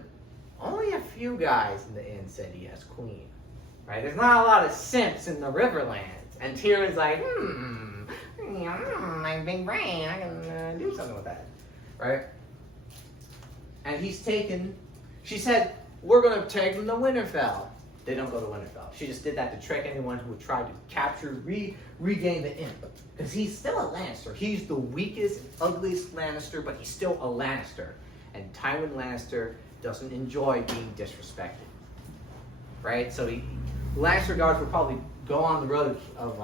only a few guys in the inn said yes, queen. Right? There's not a lot of simps in the Riverlands. And Tyrion's like, my big brain, I can do something with that. Right? and he's taken. She said, "We're gonna take him to Winterfell." They don't go to Winterfell. She just did that to trick anyone who would try to capture, regain the imp. Because he's still a Lannister. He's the weakest, ugliest Lannister, but he's still a Lannister. And Tywin Lannister doesn't enjoy being disrespected. Right? So Lannister guards would probably go on the road of,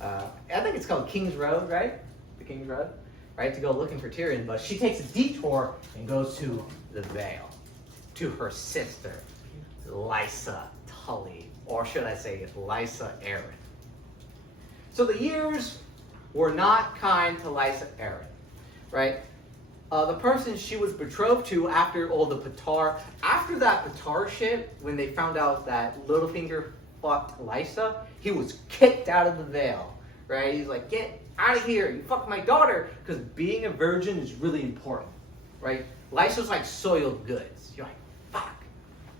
I think it's called King's Road, right? The King's Road, right? To go looking for Tyrion. But she takes a detour and goes to the Vale, to her sister, Lysa Tully, or should I say Lysa Arryn. So the years were not kind to Lysa Arryn, right? The person she was betrothed to after all the after that Patar shit, when they found out that Littlefinger fucked Lysa, he was kicked out of the Vale, right? He's like, get out of here, you fucked my daughter, because being a virgin is really important, right? Lysa's like soiled goods. You're like, fuck,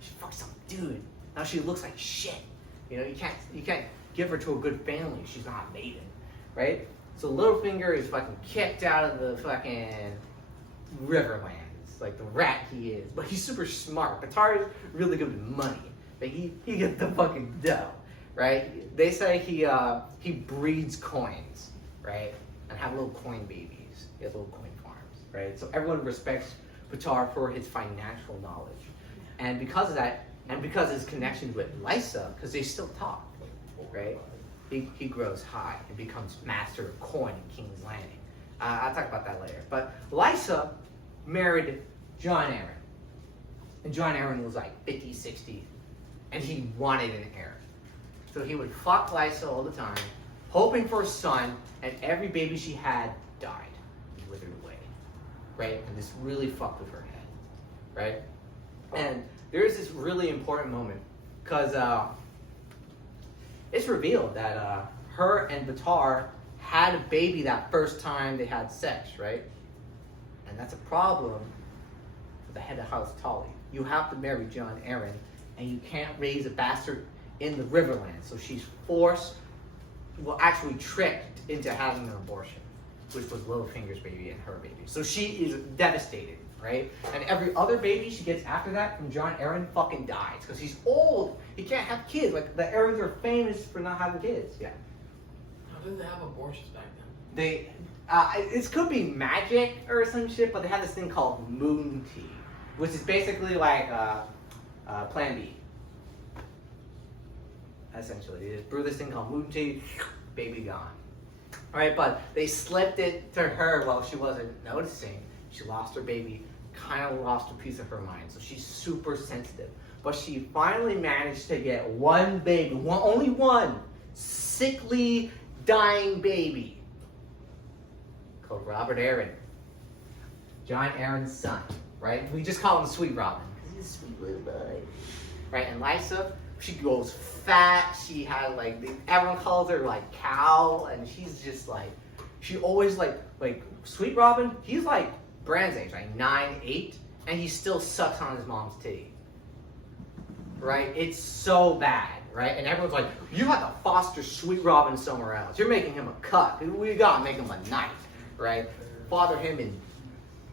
she fucked some dude. Now she looks like shit. You know, you can't give her to a good family. She's not a maiden, right? So Littlefinger is fucking kicked out of the fucking Riverlands, like the rat he is. But he's super smart. Patar is really good with money. Like he gets the fucking dough, right? They say he breeds coins, right? And have little coin babies. He has little coin farms, right? So everyone respects Patar for his financial knowledge. And because of that, and because of his connections with Lysa, because they still talk, right? He grows high and becomes master of coin in King's Landing. I'll talk about that later. But Lysa married Jon Arryn. And Jon Arryn was like 50, 60, and he wanted an heir. So he would fuck Lysa all the time, hoping for a son, and every baby she had died and withered away, right? And this really fucked with her head, right? And there's this really important moment, because it's revealed that her and Patar had a baby that first time they had sex, right? And that's a problem for the head of House Tully. You have to marry Jon Arryn, and you can't raise a bastard in the Riverlands. So she's actually tricked into having an abortion, which was Littlefinger's baby and her baby. So she is devastated, right? And every other baby she gets after that from Jon Arryn fucking dies, because he's old. He can't have kids. Like, the Arryns are famous for not having kids. Yeah. How did they have abortions back then? They, it could be magic or some shit, but they have this thing called moon tea, which is basically like Plan B. Essentially, they just brew this thing called moon tea, baby gone. All right, but they slipped it to her while she wasn't noticing. She lost her baby, kind of lost a piece of her mind, so she's super sensitive. But she finally managed to get one baby, only one sickly, dying baby, called Robert Arryn, Jon Arryn's son, right? We just call him Sweet Robin, because he's a sweet little boy, right? And Lysa, she goes fat. She had everyone calls her like cow, and she's just like, she always like Sweet Robin. He's like Bran's age, like 9, 8, and he still sucks on his mom's titty, right? It's so bad. Right? And everyone's like, you have to foster Sweet Robin somewhere else. You're making him a cut. We gotta make him a knight, right? Father him in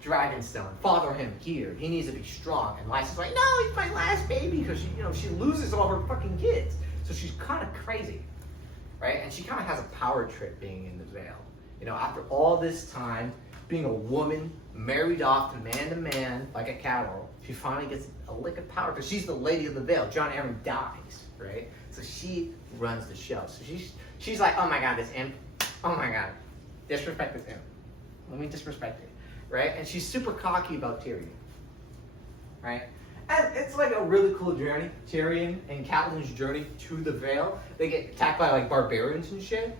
Dragonstone. Father him here. He needs to be strong. And Lysa's like, no, he's my last baby, because she loses all her fucking kids. So she's kind of crazy, right? And she kind of has a power trip being in the Vale. After all this time, being a woman, married off to man, like a cattle, she finally gets a lick of power, because she's the lady of the Vale. Jon Arryn dies, right? So she runs the show. So she's like, oh my god, this imp. Oh my god, disrespect this imp. Let me disrespect it, right? And she's super cocky about Tyrion, right? And it's like a really cool journey. Tyrion and Catelyn's journey to the Vale. They get attacked by barbarians and shit.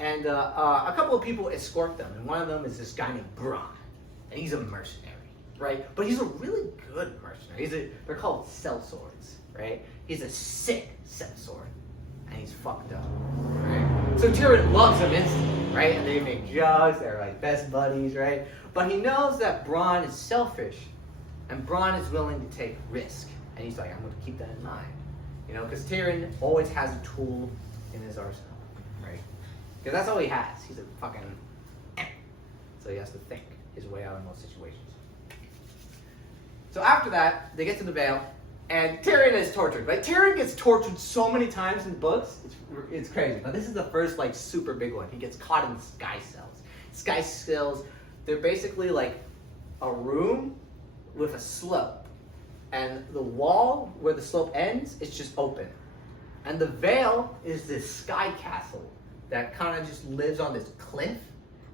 And a couple of people escort them, and one of them is this guy named Bronn, and he's a mercenary, right? But he's a really good mercenary. They're called sellswords, right? He's a sick sellsword, and he's fucked up, right? So Tyrion loves him instantly, right? And they make jokes. They're like best buddies, right? But he knows that Bronn is selfish, and Bronn is willing to take risk, and he's like, I'm going to keep that in mind, because Tyrion always has a tool in his arsenal. Because that's all he has. He's a fucking... So he has to think his way out in most situations. So after that, they get to the Vale, and Tyrion is tortured. Like Tyrion gets tortured so many times in books, it's crazy. But this is the first like super big one. He gets caught in sky cells. Sky cells, they're basically like a room with a slope, and the wall where the slope ends, it's just open. And the Vale is this sky castle that kind of just lives on this cliff,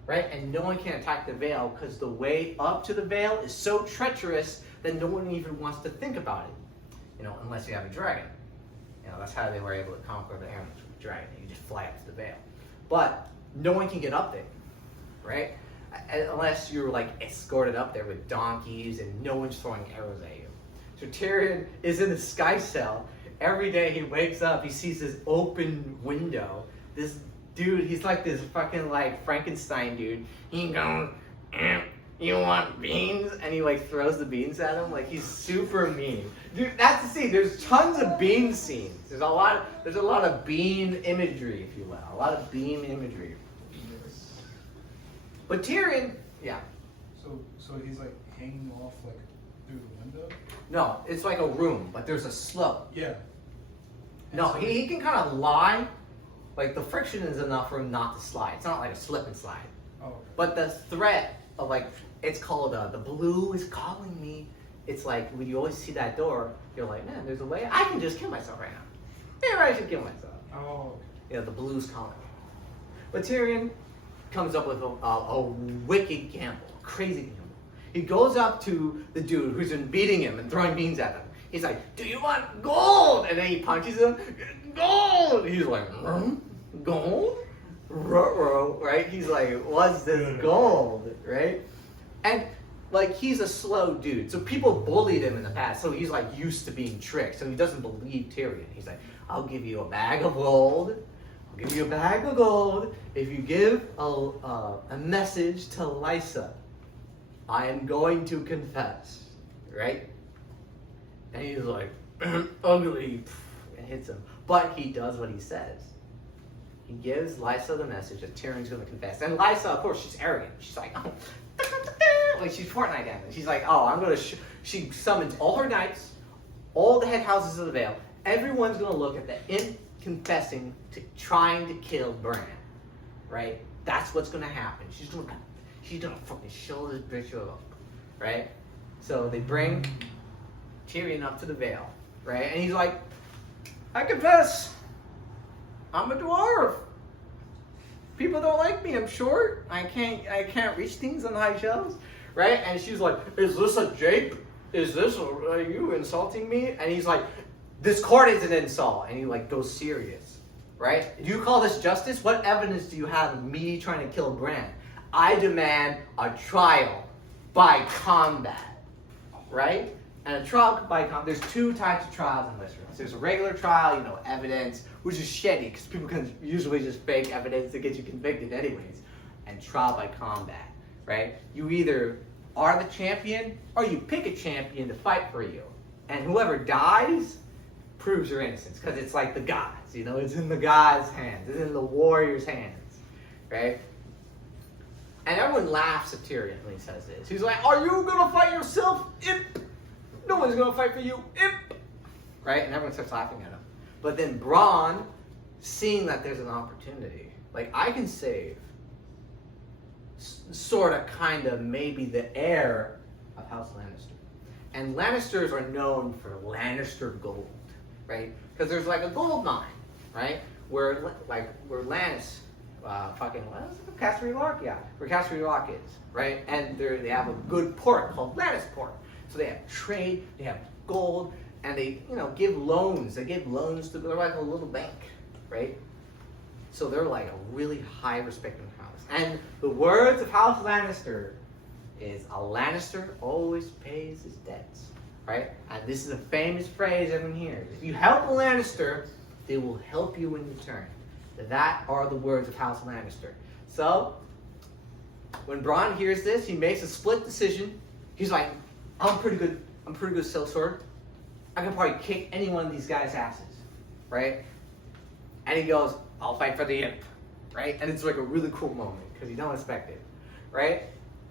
right? And no one can attack the Vale because the way up to the Vale is so treacherous that no one even wants to think about it. You know, unless you have a dragon. You know, that's how they were able to conquer the Amazons with a dragon. You just fly up to the Vale. But no one can get up there, right? Unless you're like escorted up there with donkeys and no one's throwing arrows at you. So Tyrion is in the sky cell. Every day he wakes up, he sees this open window. This dude, he's like this fucking like Frankenstein dude. He goes, you want beans? And he like throws the beans at him. Like he's super mean. Dude, that's the scene. There's tons of bean scenes. There's a lot of bean imagery, if you will. A lot of bean imagery. But Tyrion, yeah. So he's like hanging off like through the window? No, it's like a room, but there's a slope. Yeah. No, he can kind of lie. Like the friction is enough for him not to slide. It's not like a slip and slide. Oh, okay. But the threat of like, it's called the blue is calling me. It's like when you always see that door, you're like, man, there's a way. I can just kill myself right now. Maybe I should kill myself. Oh, You know, the blue's calling me. But Tyrion comes up with a wicked gamble, a crazy gamble. He goes up to the dude who's been beating him and throwing beans at him. He's like, do you want gold? And then he punches him, gold! He's like, gold? Ruh-roh, right? He's like, what's this gold, right? And like, he's a slow dude. So people bullied him in the past. So he's like used to being tricked. So he doesn't believe Tyrion. He's like, I'll give you a bag of gold. I'll give you a bag of gold if you give a message to Lysa. I am going to confess, right? And he's like, ugly, and hits him. But he does what he says. He gives Lysa the message that Tyrion's going to confess. And Lysa, of course, she's arrogant. She's like, oh, like she's Fortnite dancing. She's like, oh, I'm going to. She summons all her knights, all the head houses of the Vale. Everyone's going to look at the imp confessing to trying to kill Bran, right? That's what's going to happen. She's going to fucking show this bitch up, right? So they bring Tyrion up to the Vale, right? And he's like, I confess, I'm a dwarf. People don't like me. I'm short. I can't reach things on high shelves, right? And she's like, is this a jape? Are you insulting me? And he's like, this court is an insult. And he like goes serious, right? Do you call this justice? What evidence do you have of me trying to kill Bran? I demand a trial by combat, right? And a trial by combat, there's two types of trials in Westeros. There's a regular trial, evidence, which is shitty because people can usually just fake evidence to get you convicted anyways. And trial by combat, right? You either are the champion or you pick a champion to fight for you. And whoever dies proves your innocence because it's like the gods, it's in the gods' hands, it's in the warrior's hands, right? And everyone laughs at Tyrion when he says this. He's like, are you gonna fight yourself, imp? No one's gonna fight for you, imp! Right? And everyone starts laughing at him. But then Bronn, seeing that there's an opportunity, like I can save sorta, kinda, maybe the heir of House Lannister. And Lannisters are known for Lannister gold, right? Because there's like a gold mine, right? Where Lannis, Casterly Rock, yeah, where Casterly Rock is, right? And they have a good port called Lannisport. So they have trade, they have gold, and they, give loans. They give loans they're like a little bank, right? So they're like a really high respected house. And the words of House Lannister is a Lannister always pays his debts, right? And this is a famous phrase everyone hears. If you help a Lannister, they will help you in return. That are the words of House Lannister. So, when Bronn hears this, he makes a split decision. He's like, I'm pretty good sellsword. I can probably kick any one of these guys' asses, right? And he goes, I'll fight for the imp, right? And it's like a really cool moment because you don't expect it, right?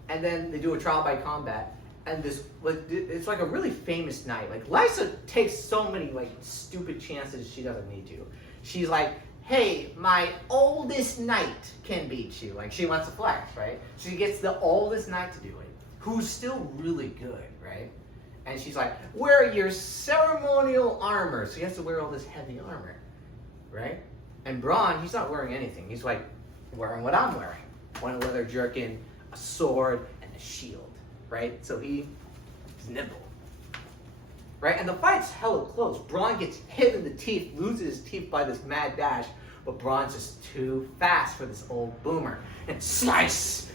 And then they do a trial by combat. and it's like a really famous night. Like Lysa takes so many like stupid chances she doesn't need to. She's like, hey, my oldest knight can beat you. Like she wants to flex, right? She gets the oldest knight to do it, who's still really good, right? And she's like, wear your ceremonial armor. So he has to wear all this heavy armor, right? And Bronn, he's not wearing anything. He's like wearing what I'm wearing. One leather jerkin, a sword, and a shield, right? So he's nimble, right? And the fight's hella close. Bronn gets hit in the teeth, loses his teeth by this mad dash, but Bronn's just too fast for this old boomer. And slice!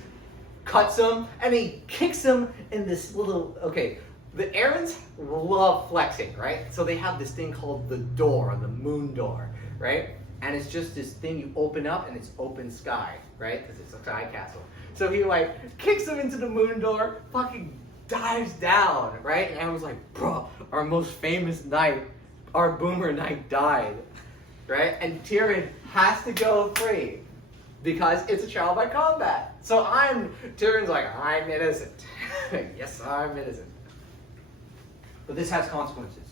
Cuts him, and he kicks him in this little, okay, the Arryns love flexing, right? So they have this thing called the door, the moon door, right? And it's just this thing you open up and it's open sky, right? Because it's a sky castle. So he like kicks him into the moon door, fucking dives down, right? And everyone's like, bro, our most famous knight, our boomer knight died, right? And Tyrion has to go free because it's a trial by combat. So Tyrion's like, I'm innocent. Yes, I'm innocent. But this has consequences.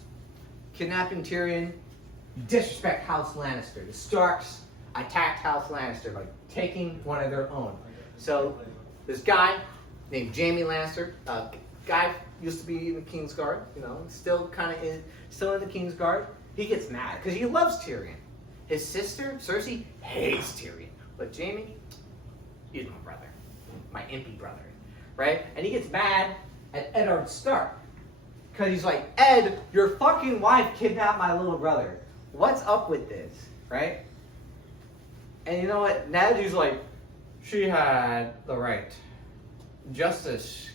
Kidnapping Tyrion, you disrespect House Lannister. The Starks attacked House Lannister by taking one of their own. So this guy named Jaime Lannister, guy used to be in the Kingsguard, still kind of still in the Kingsguard. He gets mad because he loves Tyrion. His sister Cersei hates Tyrion, but Jaime, he's my brother, my impy brother, right? And he gets mad at Eddard Stark because he's like, Ed, your fucking wife kidnapped my little brother. What's up with this, right? And you know what? Ned is like, she had the right. Justice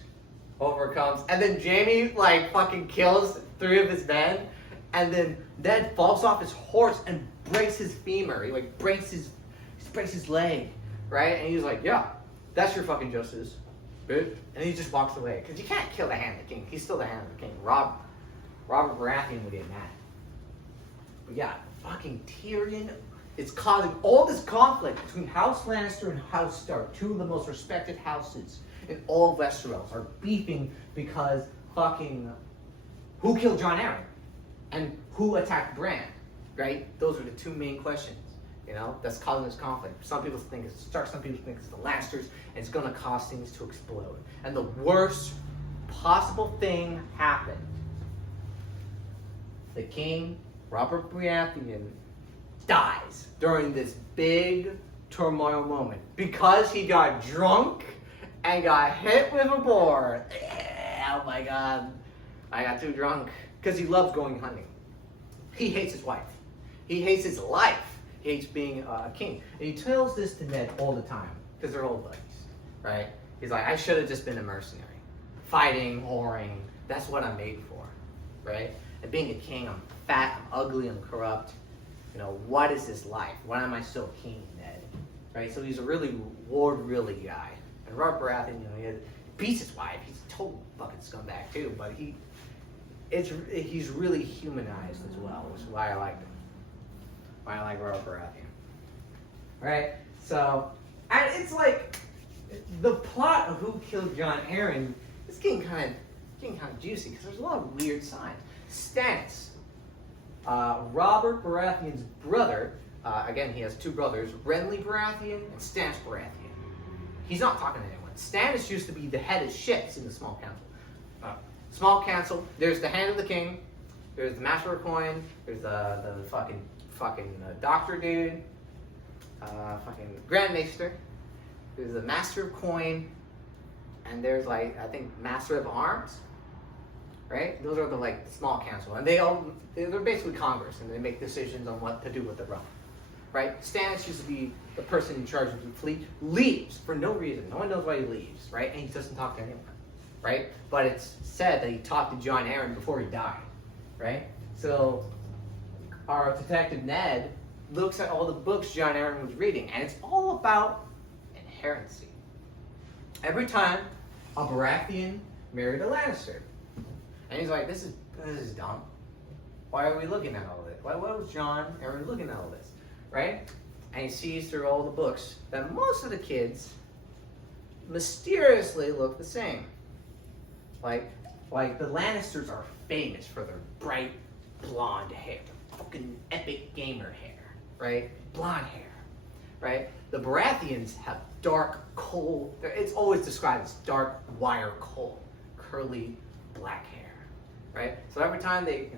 overcomes. And then Jaime like fucking kills 3 of his men. And then Ned falls off his horse and breaks his femur. He like breaks his leg, right? And he's like, yeah, that's your fucking justice, bitch. And he just walks away because you can't kill the Hand of the King. He's still the Hand of the King. Robert Baratheon would get mad. But yeah, fucking Tyrion is causing all this conflict between House Lannister and House Stark, 2 of the most respected houses in all of Westeros, are beefing because fucking who killed Jon Arryn and who attacked Bran, right? Those are the 2 main questions, that's causing this conflict. Some people think it's the Stark, some people think it's the Lannisters, and it's gonna cause things to explode. And the worst possible thing happened. The king, Robert Baratheon, dies during this big turmoil moment because he got drunk and got hit with a boar. Oh my god, I got too drunk. Because he loves going hunting. He hates his wife. He hates his life. He hates being a king. And he tells this to Ned all the time because they're old buddies, right? He's like, I should have just been a mercenary. Fighting, whoring, that's what I'm made for, right? And being a king, I'm fat, I'm ugly, I'm corrupt. What is this life? Why am I so keen, Ned? Right? So he's a really really guy. And Robert Baratheon, he beats his wife. He's a total fucking scumbag too, but he's really humanized as well, which is why I like him. Why I like Robert Baratheon. Right? So, and it's like the plot of who killed Jon Arryn is getting kind of juicy because there's a lot of weird signs. Stannis. Robert Baratheon's brother, again, he has 2 brothers, Renly Baratheon and Stannis Baratheon. He's not talking to anyone. Stannis used to be the head of ships in the Small Council. Small Council, there's the Hand of the King, there's the Master of Coin, there's the fucking doctor dude, fucking Grand Maester, there's the Master of Coin, and there's I think Master of Arms. Right? Those are the small council, and they're basically Congress, and they make decisions on what to do with the realm. Right? Stannis used to be the person in charge of the fleet, leaves for no reason. No one knows why he leaves, right? And he doesn't talk to anyone, right? But it's said that he talked to Jon Arryn before he died, right? So our detective Ned looks at all the books Jon Arryn was reading, and it's all about inherency. Every time a Baratheon married a Lannister. And he's like, this is dumb. Why are we looking at all this? Why was Jon Arryn looking at all this? Right? And he sees through all the books that most of the kids mysteriously look the same. Like the Lannisters are famous for their bright blonde hair, fucking epic gamer hair, right? Blonde hair, right? The Baratheons have dark coal. It's always described as dark wire coal, curly black hair, right? So every time they,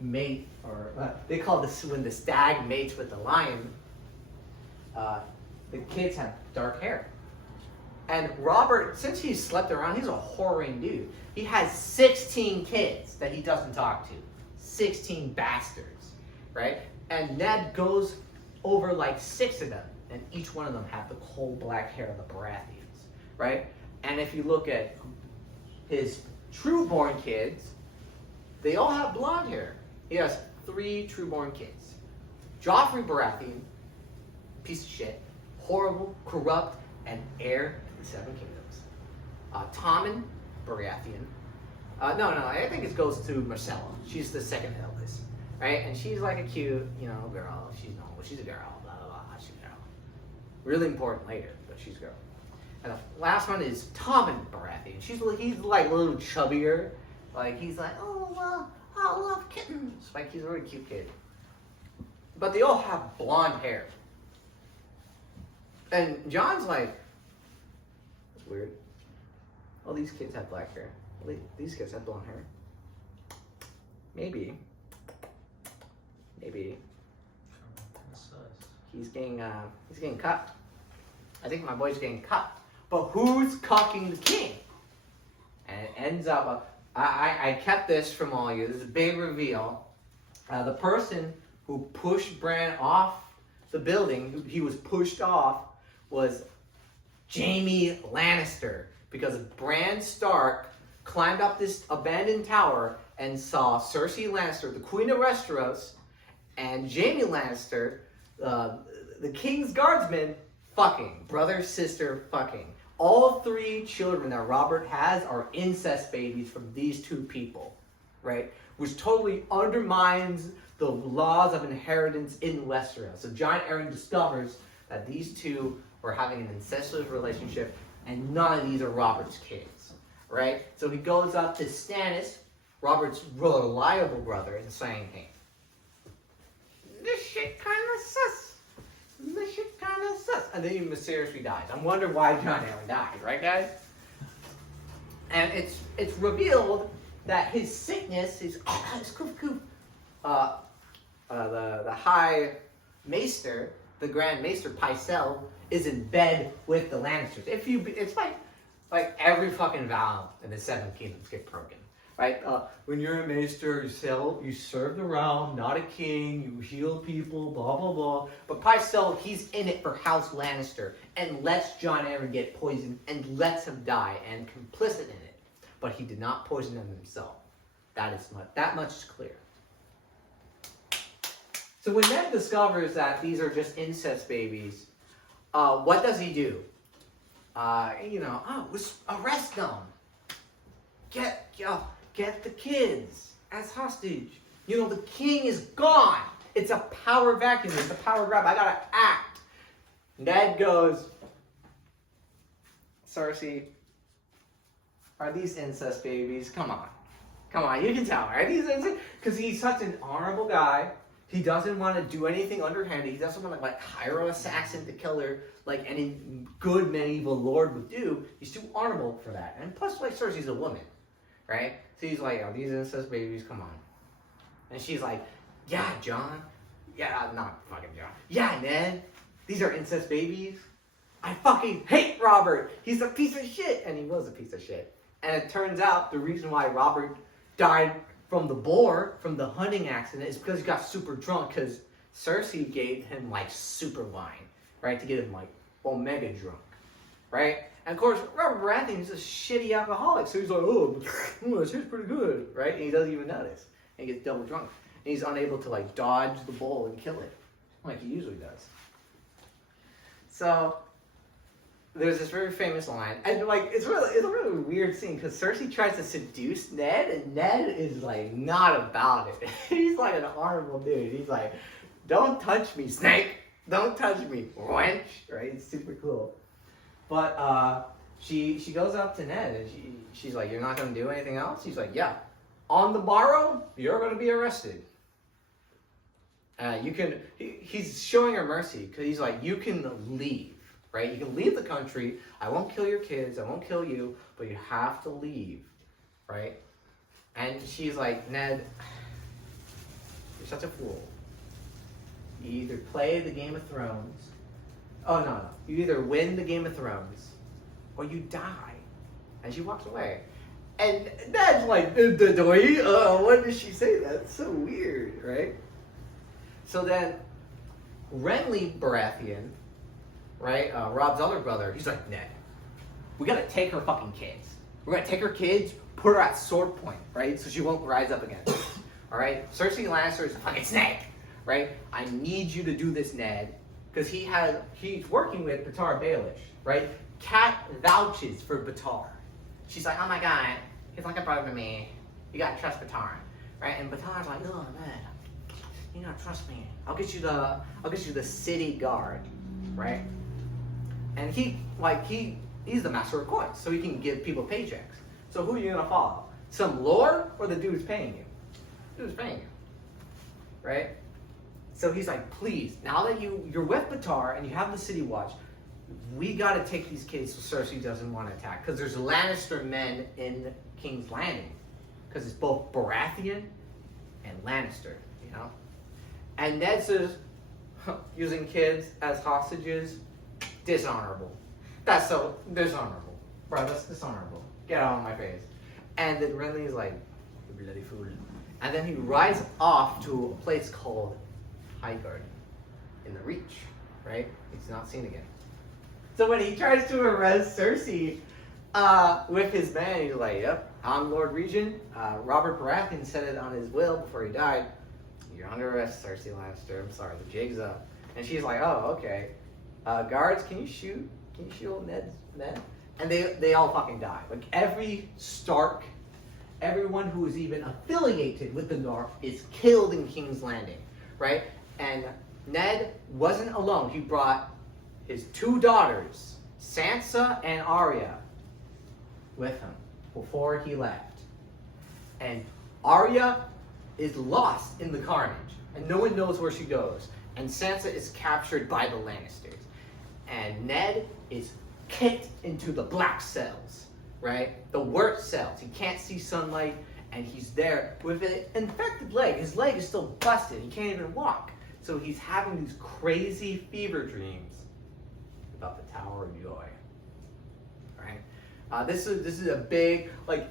mate, or they call this when the stag mates with the lion. The kids have dark hair. And Robert, since he's slept around, he's a whoring dude. He has 16 kids that he doesn't talk to. 16 bastards, right? And Ned goes over like 6 of them, and each one of them have the coal black hair of the Baratheons, right? And if you look at his true-born kids, they all have blonde hair. He has 3 true-born kids. Joffrey Baratheon, piece of shit, horrible, corrupt, and heir to the 7 Kingdoms. Tommen Baratheon. No, I think it goes to Marcella. She's the second eldest, right? And she's like a cute, girl. She's normal. She's a girl. Blah blah blah. She's a girl. Really important later, but she's a girl. And the last one is Tommen Baratheon. He's like a little chubbier. Like he's like, oh well, I love kittens. Like he's a really cute kid. But they all have blonde hair. And John's like, that's weird. All these kids have black hair. These kids have blonde hair. Maybe he's getting cut. I think my boy's getting cut. But who's cucking the king? And it ends up, I kept this from all you. This is a big reveal. The person who pushed Bran off the building, he was pushed off, was Jaime Lannister. Because Bran Stark climbed up this abandoned tower and saw Cersei Lannister, the Queen of Westeros, and Jaime Lannister, the King's Guardsman, fucking. Brother, sister, fucking. All 3 children that Robert has are incest babies from these 2 people, right? Which totally undermines the laws of inheritance in Westeros. So Jon Arryn discovers that these 2 were having an incestuous relationship, and none of these are Robert's kids, right? So he goes up to Stannis, Robert's reliable brother, and saying, hey, this shit kind of sus. This shit kind of sus. And then he mysteriously dies. I'm wondering why Jon Arryn died, right, guys? And it's revealed that his sickness, his the High Maester, the Grand Maester Pycelle, is in bed with the Lannisters. It's like every fucking vow in the 7 Kingdoms get broken, right? When you're a Maester, you serve the realm, not a king. You heal people, blah blah blah. But Pycelle, he's in it for House Lannister and lets Jon Arryn get poisoned and lets him die and complicit in it. But he did not poison him himself. That much is clear. So when Ned discovers that these are just incest babies, what does he do? Arrest them. Get the kids as hostage. The king is gone. It's a power vacuum. It's a power grab. I gotta act. Ned goes, Cersei, are these incest babies? Come on, you can tell, right? These incest, because he's such an honorable guy. He doesn't want to do anything underhanded. He doesn't want to hire an assassin to kill her like any good medieval lord would do. He's too honorable for that. And plus, Cersei's a woman, right? So he's like, oh, these incest babies, come on. And she's like, yeah, John. Yeah, not fucking John. Yeah, Ned. These are incest babies. I fucking hate Robert. He's a piece of shit. And he was a piece of shit. And it turns out the reason why Robert died from the boar, from the hunting accident, is because he got super drunk, because Cersei gave him super wine, right, to get him omega drunk, right? And of course, Robert Baratheon is a shitty alcoholic, so he's like, oh, this shit's pretty good, right? And he doesn't even notice, and he gets double drunk, and he's unable to dodge the bull and kill it, like he usually does. So there's this very famous line, and it's a really weird scene, because Cersei tries to seduce Ned, and Ned is not about it. He's an honorable dude. He's like, don't touch me, snake. Don't touch me, wench. Right? It's super cool. But she goes up to Ned and she's like, "You're not gonna do anything else?" He's like, "Yeah. On the morrow, you're gonna be arrested. He's showing her mercy because he's like, you can leave, right? You can leave the country. I won't kill your kids. I won't kill you, but you have to leave, right?" And she's like, "Ned, you're such a fool. You either play the Game of Thrones. Oh, no. You either win the Game of Thrones or you die." And she walks away. And Ned's like, what did she say? That's so weird, right? So then, Renly Baratheon, right, Rob's other brother, he's like, "Ned, we gotta take her fucking kids. We're gonna take her kids, put her at sword point, right, so she won't rise up against us, all right? Cersei Lannister is a fucking snake, right? I need you to do this, Ned, because he's working with Batar Baelish, right? Kat vouches for Batar. She's like, "Oh my god, he's like a brother to me. You gotta trust Batar," right? And Batar's like, "Oh, Ned, you gotta trust me. I'll get you the city guard," right? And he's the master of coins, so he can give people paychecks. So who are you gonna follow? Some lord or the dude who's paying you? The dude who's paying you, right? So he's like, "Please, now that you're with Batar and you have the city watch, we gotta take these kids so Cersei doesn't want to attack, because there's Lannister men in King's Landing, because it's both Baratheon and Lannister, you know." And Ned says, "Using kids as hostages, dishonorable. That's so dishonorable, bro. That's dishonorable. Get out of my face." And then Renly's like, "You bloody fool." And then he rides off to a place called Highgarden in the Reach, right? He's not seen again. So when he tries to arrest Cersei with his man, he's like, "Yep, I'm Lord Regent. Robert Baratheon said it on his will before he died. You're under arrest, Cersei Lannister. I'm sorry, the jig's up." And she's like, "Oh, okay. Guards, can you shoot old Ned's men?" And they all fucking die. Like every Stark, everyone who is even affiliated with the North is killed in King's Landing, right? And Ned wasn't alone. He brought his two daughters, Sansa and Arya, with him before he left. And Arya is lost in the carnage, and no one knows where she goes. And Sansa is captured by the Lannisters. And Ned is kicked into the black cells, right? The worst cells. He can't see sunlight, and he's there with an infected leg. His leg is still busted. He can't even walk. So he's having these crazy fever dreams about the Tower of Joy, right? This is a big, like,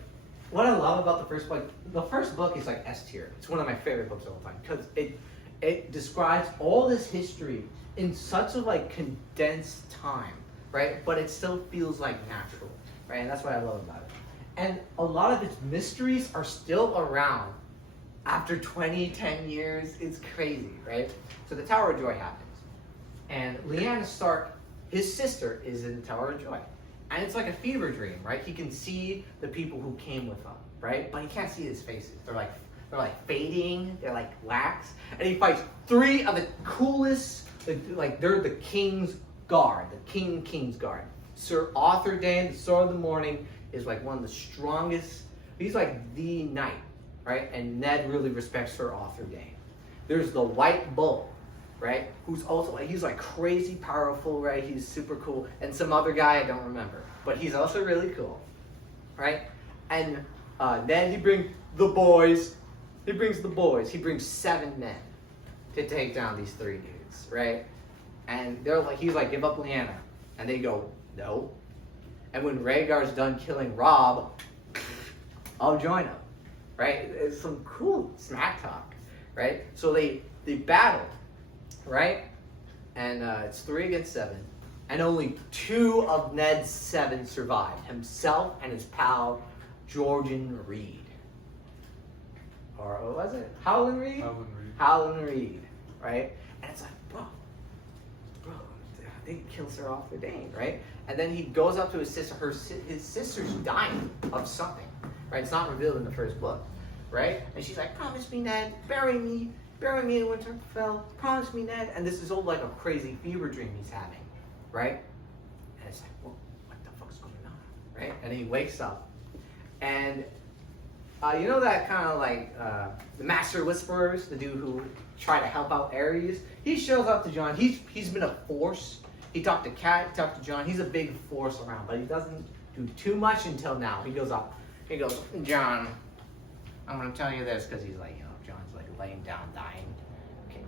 what I love about the first book is like S tier. It's one of my favorite books of all time because it describes all this history in such a like condensed time, right? But it still feels like natural, right? And that's what I love about it. And a lot of its mysteries are still around after 10 years. It's crazy, right? So the Tower of Joy happens, and Lyanna Stark, his sister, is in the Tower of Joy. And it's like a fever dream, right? He can see the people who came with him, right? But he can't see his faces. They're like fading. They're like wax. And he fights three of the coolest, they're the King's Guard, the King's Guard. Sir Arthur Dayne, the Sword of the Morning, is like one of the strongest. He's like the knight, right? And Ned really respects Sir Arthur Dayne. There's the White Bull, right? Who's also he's like crazy powerful, right? He's super cool. And some other guy I don't remember, but he's also really cool, right? And then he brings the boys. He brings 7 men to take down these 3 dudes, right? And they're like, he's like, "Give up Lyanna," and they go, "No." And when Rhaegar's done killing Robb, I'll join him, right? It's some cool smack talk, right? So they battle, right? And it's 3 against 7. And only 2 of Ned's 7 survived. Himself and his pal, Jordan Reed. Or what was it? Howland Reed? Howland Reed, right? And it's like, bro, they kill Sir Arthur Dayne, right? And then he goes up to his sister. His sister's dying of something, right? It's not revealed in the first book, right? And she's like, "Promise me, Ned, bury me in Winterfell. Promise me, Ned." And this is all like a crazy fever dream he's having, right? And it's like, well, what the fuck's going on? right? And he wakes up, and you know that kind of like the Master Whisperers, the dude who try to help out Ares. He shows up to Jon. He's been a force. He talked to Cat, he talked to Jon. He's a big force around, but he doesn't do too much until now. He goes up. He goes, Jon, I'm gonna tell you this because he's like, you know, Jon's like laying down, dying. Okay,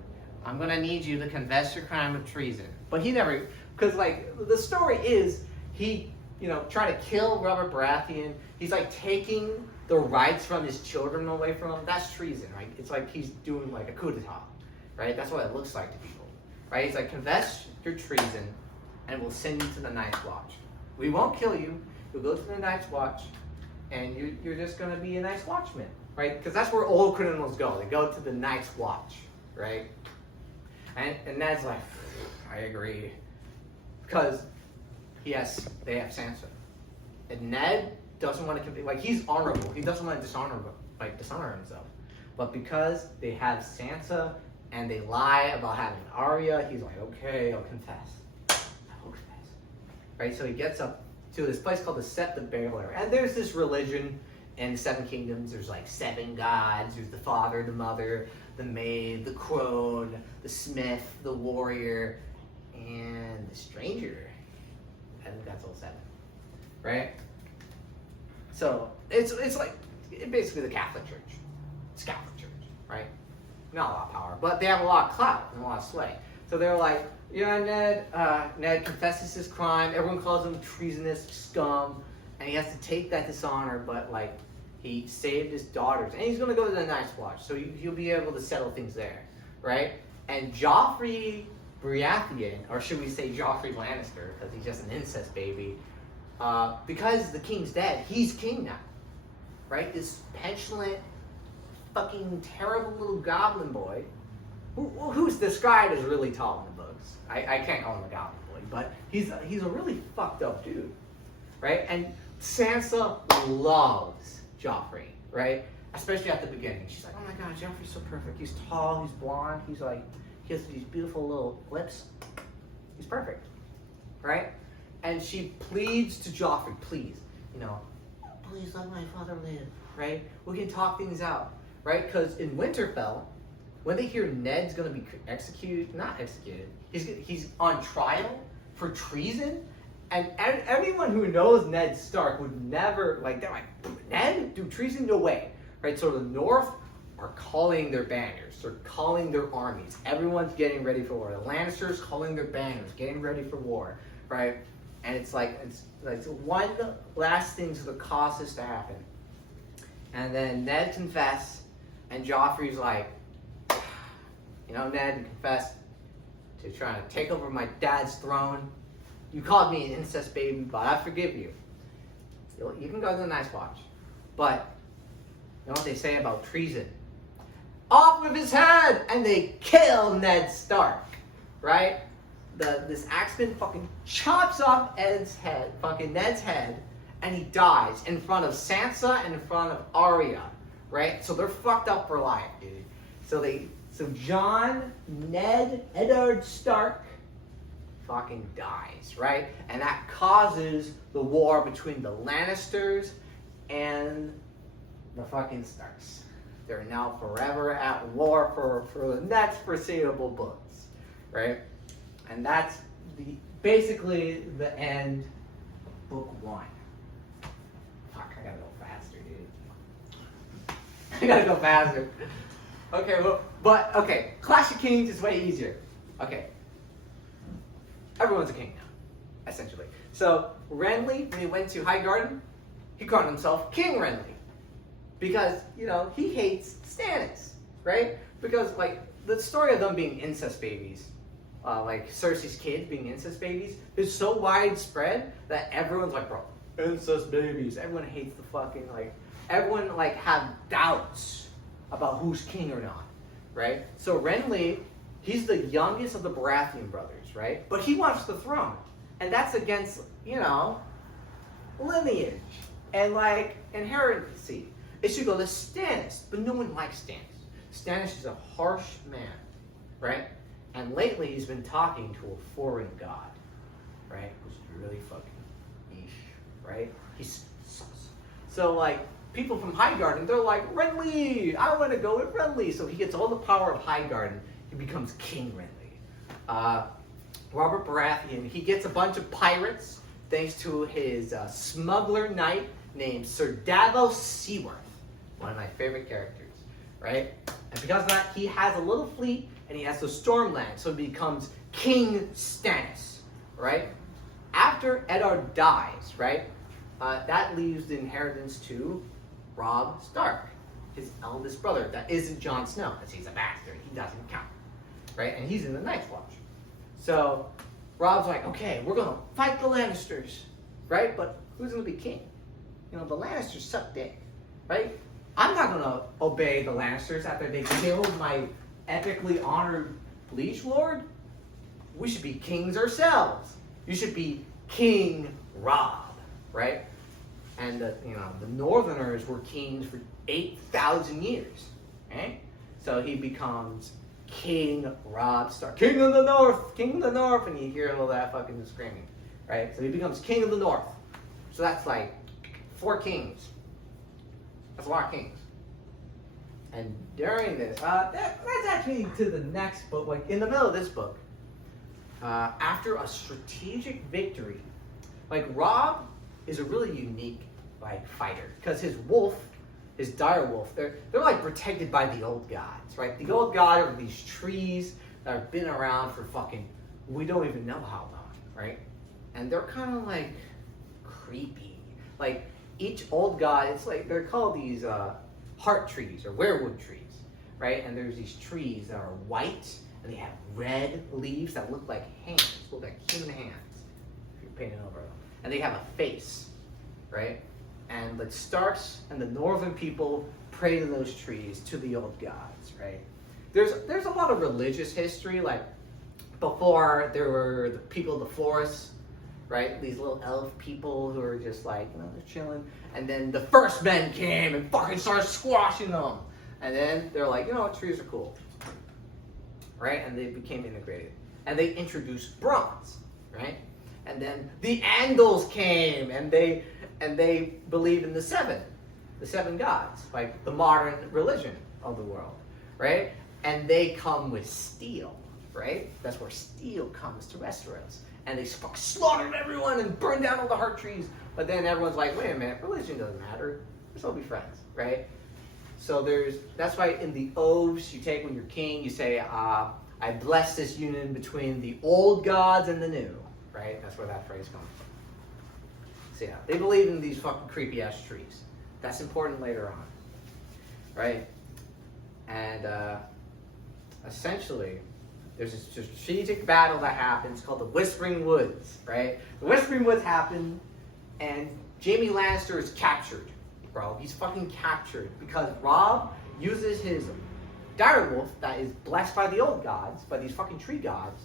I'm gonna need you to confess your crime of treason. But he never, because like the story is he, you know, trying to kill Robert Baratheon. He's like taking the rights from his children away from him. That's treason, right? It's like he's doing like a coup d'etat, right? That's what it looks like to people, right? He's like, confess your treason, and we'll send you to the Night's Watch. We won't kill you. You'll go to the Night's Watch, and you're just gonna be a nice watchman, right? Because that's where all criminals go. They go to the Night's Watch, right? And Ned's like, I agree, because they have Sansa, and Ned doesn't want to like he's honorable. He doesn't want to dishonor himself, but because they have Sansa and they lie about having Arya, he's like, okay, I'll confess. Right? So he gets up to this place called the Sept of Baelor, and there's this religion in the Seven Kingdoms. There's like 7 gods. There's the father, the mother, the maid, the crone, the smith, the warrior, and the stranger. I think that's all 7, right? So it's like basically the Catholic Church. It's Catholic Church, right? Not a lot of power, but they have a lot of clout and a lot of sway. So they're like, yeah, Ned confesses his crime. Everyone calls him treasonous scum, and he has to take that dishonor. But like, he saved his daughters, and he's gonna go to the Night's Watch, so he'll be able to settle things there, right? And Joffrey Baratheon, or should we say Joffrey Lannister, because he's just an incest baby. Because the king's dead, he's king now, right? This petulant, fucking terrible little goblin boy, who's described as really tall in the books. I can't call him a goblin boy, but he's a really fucked up dude, right? And Sansa loves Joffrey, right? Especially at the beginning. She's like, oh my god, Joffrey's so perfect. He's tall, he's blonde, he has these beautiful little lips. He's perfect, right? And she pleads to Joffrey, please, please let my father live, right? We can talk things out, right? Because in Winterfell, when they hear Ned's gonna be not executed, he's on trial for treason, and everyone who knows Ned Stark would never, they're like, Ned? Do treason? No way, right? So the North are calling their banners, they're calling their armies, everyone's getting ready for war. The Lannisters calling their banners, getting ready for war, right? And it's like one last thing to cause this to happen. And then Ned confessed, and Joffrey's like, Ned, you confessed to trying to take over my dad's throne. You called me an incest baby, but I forgive you. You can go to the Night's Watch. But, you know what they say about treason? Off with his head! And they kill Ned Stark, right? This axeman fucking chops off Ned's head, and he dies in front of Sansa and in front of Arya, right? So they're fucked up for life, dude. So Jon, Eddard Stark fucking dies, right? And that causes the war between the Lannisters and the fucking Starks. They're now forever at war for the next foreseeable books, right? And that's basically the end of book 1. Fuck, I gotta go faster, dude. I gotta go faster. Okay, Clash of Kings is way easier. Okay. Everyone's a king now, essentially. So, Renly, when he went to Highgarden, he called himself King Renly. Because, he hates Stannis, right? Because, the story of them being incest babies, Cersei's kids being incest babies, is so widespread that everyone's like, bro, incest babies. Everyone hates the fucking, everyone, have doubts about who's king or not, right? So Renly, he's the youngest of the Baratheon brothers, right? But he wants the throne. And that's against, lineage and, inherency. It should go to Stannis, but no one likes Stannis. Stannis is a harsh man, right? And lately he's been talking to a foreign god, right? Which is really fucking niche, right? He sucks. So like people from Highgarden, they're like, Renly, I want to go with Renly. So he gets all the power of Highgarden. He becomes King Renly. Robert Baratheon, he gets a bunch of pirates thanks to his smuggler knight named Sir Davos Seaworth, one of my favorite characters, right? And because of that, he has a little fleet and he has the Stormland, so he becomes King Stannis, right? After Eddard dies, right, that leaves the inheritance to Robb Stark, his eldest brother. That isn't Jon Snow, because he's a bastard. He doesn't count, right? And he's in the Night's Watch. So Robb's like, okay, we're gonna fight the Lannisters, right? But who's gonna be king? You know, the Lannisters suck dick, right? I'm not gonna obey the Lannisters after they killed my epically honored liege lord. We should be kings ourselves. You should be King Robb, right? And the Northerners were kings for 8,000 years, right? So he becomes King Robb Stark, King of the North, and you hear all that fucking screaming, right? So he becomes King of the North. So that's like 4 kings. That's a lot of kings. And during this, that's actually to the next book, like in the middle of this book, after a strategic victory, like Robb is a really unique like fighter because his wolf, his dire wolf, they're like protected by the old gods, right? The old god are these trees that have been around for fucking we don't even know how long, right? And they're kind of like creepy. Like each old god, it's like they're called these heart trees or werewood trees, right? And there's these trees that are white and they have red leaves that look like hands, look like human hands if you're painting over them. And they have a face, right? And the Starks and the northern people pray to those trees, to the old gods, right? There's a lot of religious history, like before there were the people of the forest, right? These little elf people who are just like, you know, they're chilling. And then the first men came and fucking started squashing them. And then they're like, you know what, trees are cool, right? And they became integrated. And they introduced bronze, right? And then the Andals came and they believed in the seven gods, like the modern religion of the world, right? And they come with steel, right? That's where steel comes to Westeros. And they slaughtered everyone and burned down all the heart trees. But then everyone's like, wait a minute, religion doesn't matter. Let's all be friends, right? So that's why in the oaths you take when you're king, you say, I bless this union between the old gods and the new, right? That's where that phrase comes from. So yeah, they believe in these fucking creepy ass trees. That's important later on, right? And essentially, there's a strategic battle that happens called the Whispering Woods, right? The Whispering Woods happen, and Jaime Lannister is captured, bro. He's fucking captured because Robb uses his direwolf that is blessed by the old gods, by these fucking tree gods,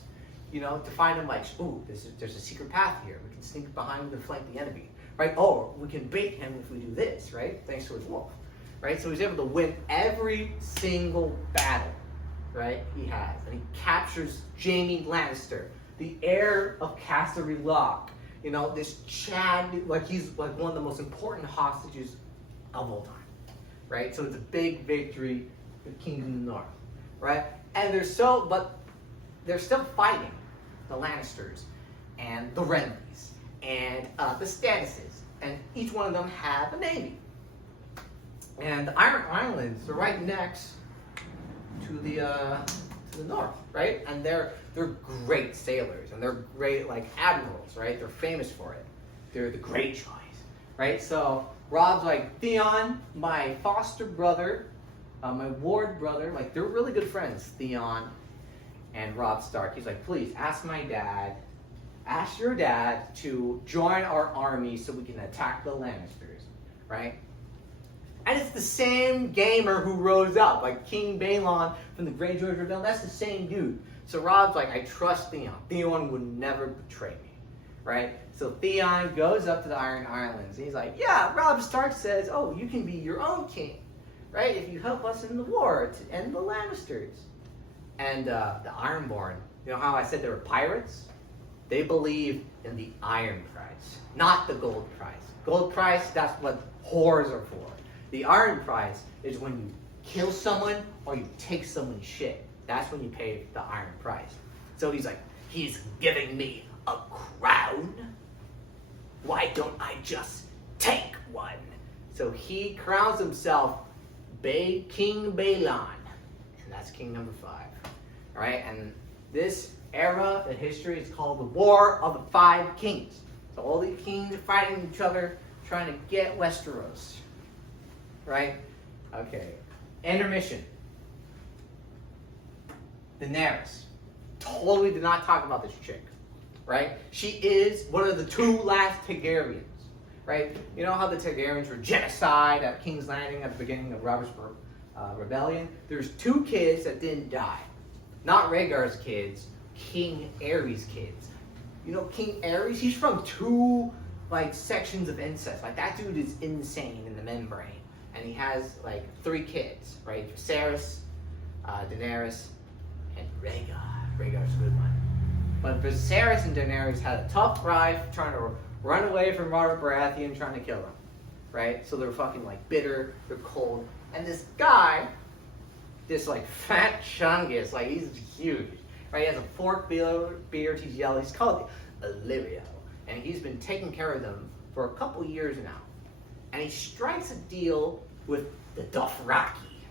you know, to find him like, ooh, there's a secret path here. We can sneak behind him and flank the enemy, right? Oh, we can bait him if we do this, right? Thanks to his wolf, right? So he's able to win every single battle, right, he has. And he captures Jaime Lannister, the heir of Casterly Lock. You know, this Chad, like he's like one of the most important hostages of all time, right? So it's a big victory for the Kingdom of the North, right? And they're still fighting the Lannisters and the Renlys and the Stannises, and each one of them have a navy. And the Iron Islands are right next to the north, right? And they're great sailors and they're great like admirals, right? They're famous for it. They're the great choice, right? So Robb's like, Theon, my foster brother, my ward brother, like they're really good friends, Theon and Robb Stark. He's like, please ask your dad to join our army so we can attack the Lannisters, right? And it's the same gamer who rose up, like King Balon from the Greyjoy Rebellion. That's the same dude. So Robb's like, I trust Theon. Theon would never betray me, right? So Theon goes up to the Iron Islands, and he's like, yeah, Robb Stark says, oh, you can be your own king, right? If you help us in the war to end the Lannisters. And the Ironborn, you know how I said they were pirates? They believe in the iron price, not the gold price. Gold price, that's what whores are for. The iron price is when you kill someone or you take someone's shit. That's when you pay the iron price. So he's like, he's giving me a crown? Why don't I just take one? So he crowns himself King Balon. And that's king number 5. All right, and this era in history is called the War of the Five Kings. So all the kings are fighting each other, trying to get Westeros. Right? Okay. Intermission. Daenerys. Totally did not talk about this chick. Right? She is one of the 2 last Targaryens. Right? You know how the Targaryens were genocide at King's Landing at the beginning of Robert's Rebellion? There's 2 kids that didn't die. Not Rhaegar's kids, King Aerys' kids. You know, King Aerys, he's from 2 like sections of incest. Like that dude is insane in the membrane. And he has like 3 kids, right? Viserys, Daenerys, and Rhaegar. Rhaegar's a good one. But Viserys and Daenerys had a tough ride trying to run away from Robert Baratheon trying to kill him. Right? So they're fucking like bitter, they're cold. And this guy, this like fat Chungus, like he's huge. Right? He has a forked beard, he's yellow. He's called Illyrio. And he's been taking care of them for a couple years now. And he strikes a deal with the Dothraki,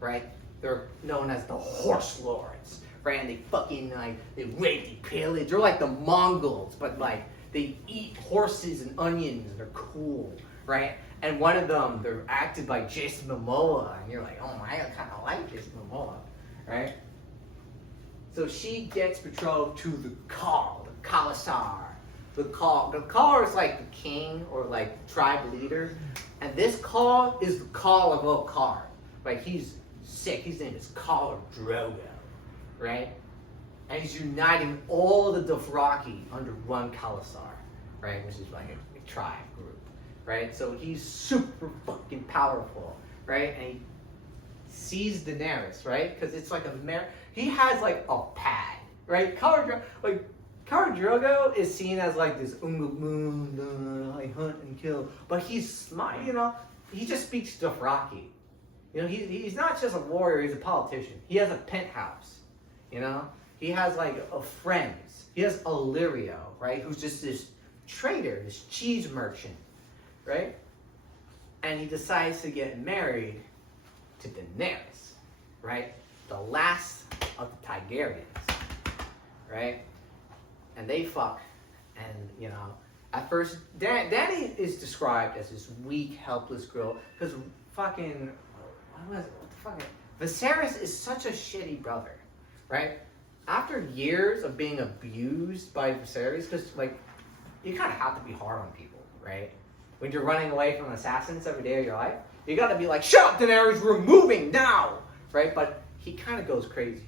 right? They're known as the Horse Lords, right? And they fucking like, they rape, they pillage. They're like the Mongols, but like they eat horses and onions. They're cool, right? And one of them, they're acted by Jason Momoa, and you're like, oh my, I kind of like Jason Momoa, right? So she gets betrothed to the Khal, the Khalasar. The Khal is like the king or like tribe leader, and this Khal is the Khal of Okar. Like he's sick. His name is Khal Drogo, right? And he's uniting all the Dothraki under one Khalasar, right? Which is like a tribe group, right? So he's super fucking powerful, right? And he sees Daenerys, right? Because it's like he has like a pad, right? Khal Drogo is seen as like this I hunt and kill, but he's smart, you know. He just speaks Dothraki. You know, he's not just a warrior; he's a politician. He has a penthouse, you know. He has like friends. He has Illyrio, right? Who's just this trader, this cheese merchant, right? And he decides to get married to Daenerys, right? The last of the Targaryens, right? And they fuck, and you know, at first, Dany is described as this weak, helpless girl, because fucking, what the fuck? Viserys is such a shitty brother, right? After years of being abused by Viserys, because like, you kind of have to be hard on people, right? When you're running away from assassins every day of your life, you got to be like, shut up, Daenerys, we're moving now, right? But he kind of goes crazy.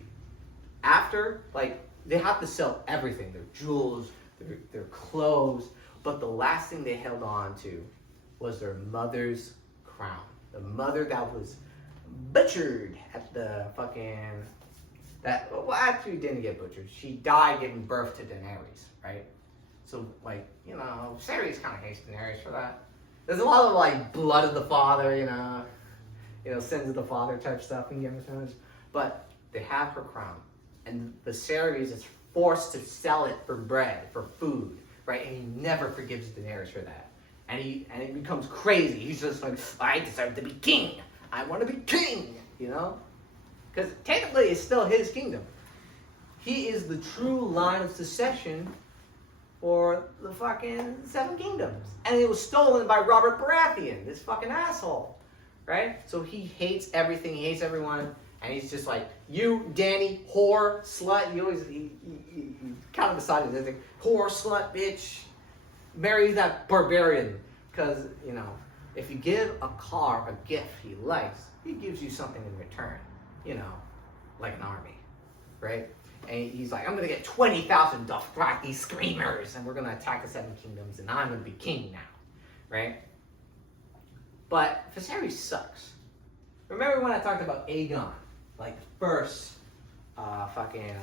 After, like, they have to sell everything, their jewels, their clothes, but the last thing they held on to was their mother's crown. The mother that was butchered at the fucking, well, actually didn't get butchered. She died giving birth to Daenerys, right? So, like, you know, Viserys kind of hates Daenerys for that. There's a lot of, like, blood of the father, you know, sins of the father type stuff in Game of Thrones. But they have her crown. And Viserys is forced to sell it for bread, for food, right? And he never forgives Daenerys for that. And he becomes crazy. He's just like, I deserve to be king. I want to be king, you know? Because technically it's still his kingdom. He is the true line of succession for the fucking 7 kingdoms. And it was stolen by Robert Baratheon, this fucking asshole, right? So he hates everything, he hates everyone. And he's just like, you, Dany, whore, slut. He kind of decided to think, whore, slut, bitch. Marry that barbarian. Because, you know, if you give a car a gift he likes, he gives you something in return. You know, like an army, right? And he's like, I'm going to get 20,000 Dothraki screamers, and we're going to attack the 7 kingdoms, and I'm going to be king now, right? But Viserys sucks. Remember when I talked about Aegon? Like the first Targaryen.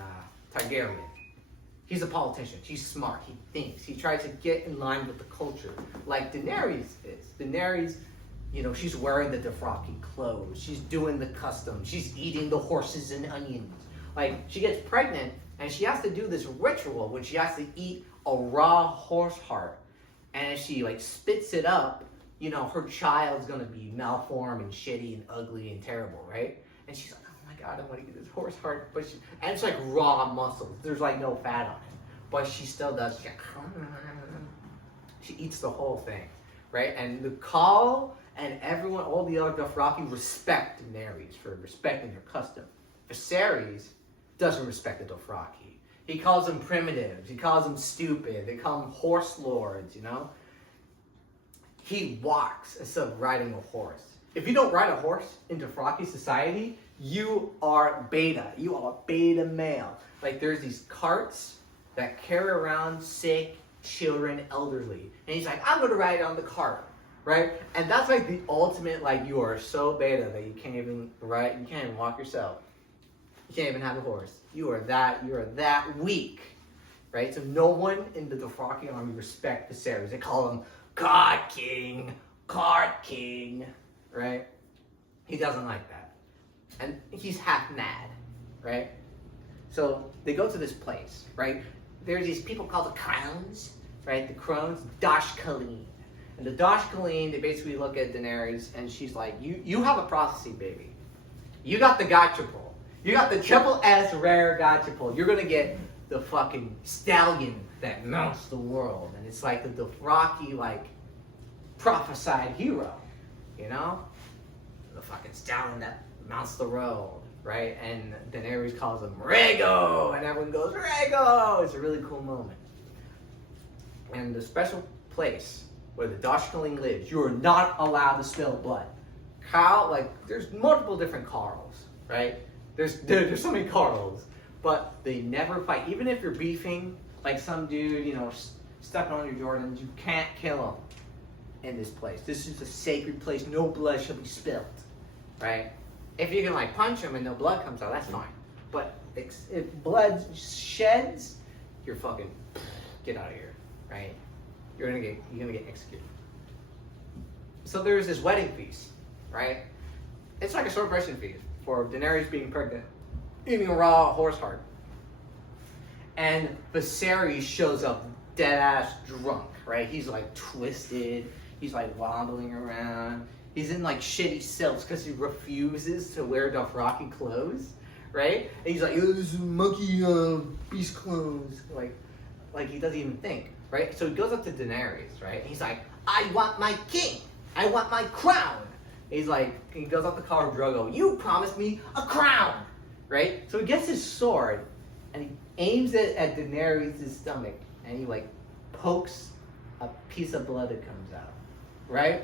He's a politician. He's smart. He thinks. He tries to get in line with the culture, like Daenerys is. Daenerys, you know, she's wearing the Dothraki clothes. She's doing the customs. She's eating the horses and onions. Like, she gets pregnant, and she has to do this ritual, which she has to eat a raw horse heart. And if she, like, spits it up, you know, her child's gonna be malformed and shitty and ugly and terrible, right? And she's like, oh my God, I want to get this horse heart. But and it's like raw muscles. There's like no fat on it. But she still does. She eats the whole thing, right? And the Khal and everyone, all the other Dothraki respect Daenerys for respecting her custom. Viserys doesn't respect the Dothraki. He calls them primitives. He calls them stupid. They call them horse lords, you know? He walks instead of riding a horse. If you don't ride a horse in Dothraki society, you are beta. You are beta male. Like, there's these carts that carry around sick children, elderly. And he's like, I'm going to ride on the cart, right? And that's like the ultimate, like, you are so beta that you can't even ride, you can't even walk yourself. You can't even have a horse. You are that weak, right? So no one in the Dothraki army respect Viserys. They call him Cart King, right? He doesn't like that. And he's half mad, right? So they go to this place, right? There's these people called the Crowns, right? The Crones, Dashkaleen. And the Dashkaleen, they basically look at Daenerys and she's like, you have a prophecy, baby. You got the Gachapul. You got the triple S rare Gachapul. You're gonna get the fucking stallion that mounts the world. And it's like the Dothraki, like, prophesied hero, you know? The fucking stallion that mounts the road, right? And Daenerys calls him Rhaego, and everyone goes, Rhaego! It's a really cool moment. And the special place where the Dashkaleen lives, you are not allowed to spill blood. Khal, like, there's multiple different Carls, right? There's so many Carls, but they never fight. Even if you're beefing, like some dude, you know, stepping on your Jordans, you can't kill him in this place. This is a sacred place. No blood shall be spilled, right? If you can, like, punch him and no blood comes out, that's fine. But if blood sheds, you're fucking, get out of here, right? You're gonna get executed. So there's this wedding feast, right? It's like a celebration feast for Daenerys being pregnant, eating a raw horse heart. And Viserys shows up dead ass drunk, right? He's like twisted, he's like wobbling around. He's in like shitty silks because he refuses to wear Dothraki clothes, right? And he's like, oh, this is monkey beast clothes. Like he doesn't even think, right? So he goes up to Daenerys, right? And he's like, I want my king. I want my crown. And he's like, he goes up to Khal Drogo. You promised me a crown, right? So he gets his sword and he aims it at Daenerys' stomach and he like pokes a piece of blood that comes out, right?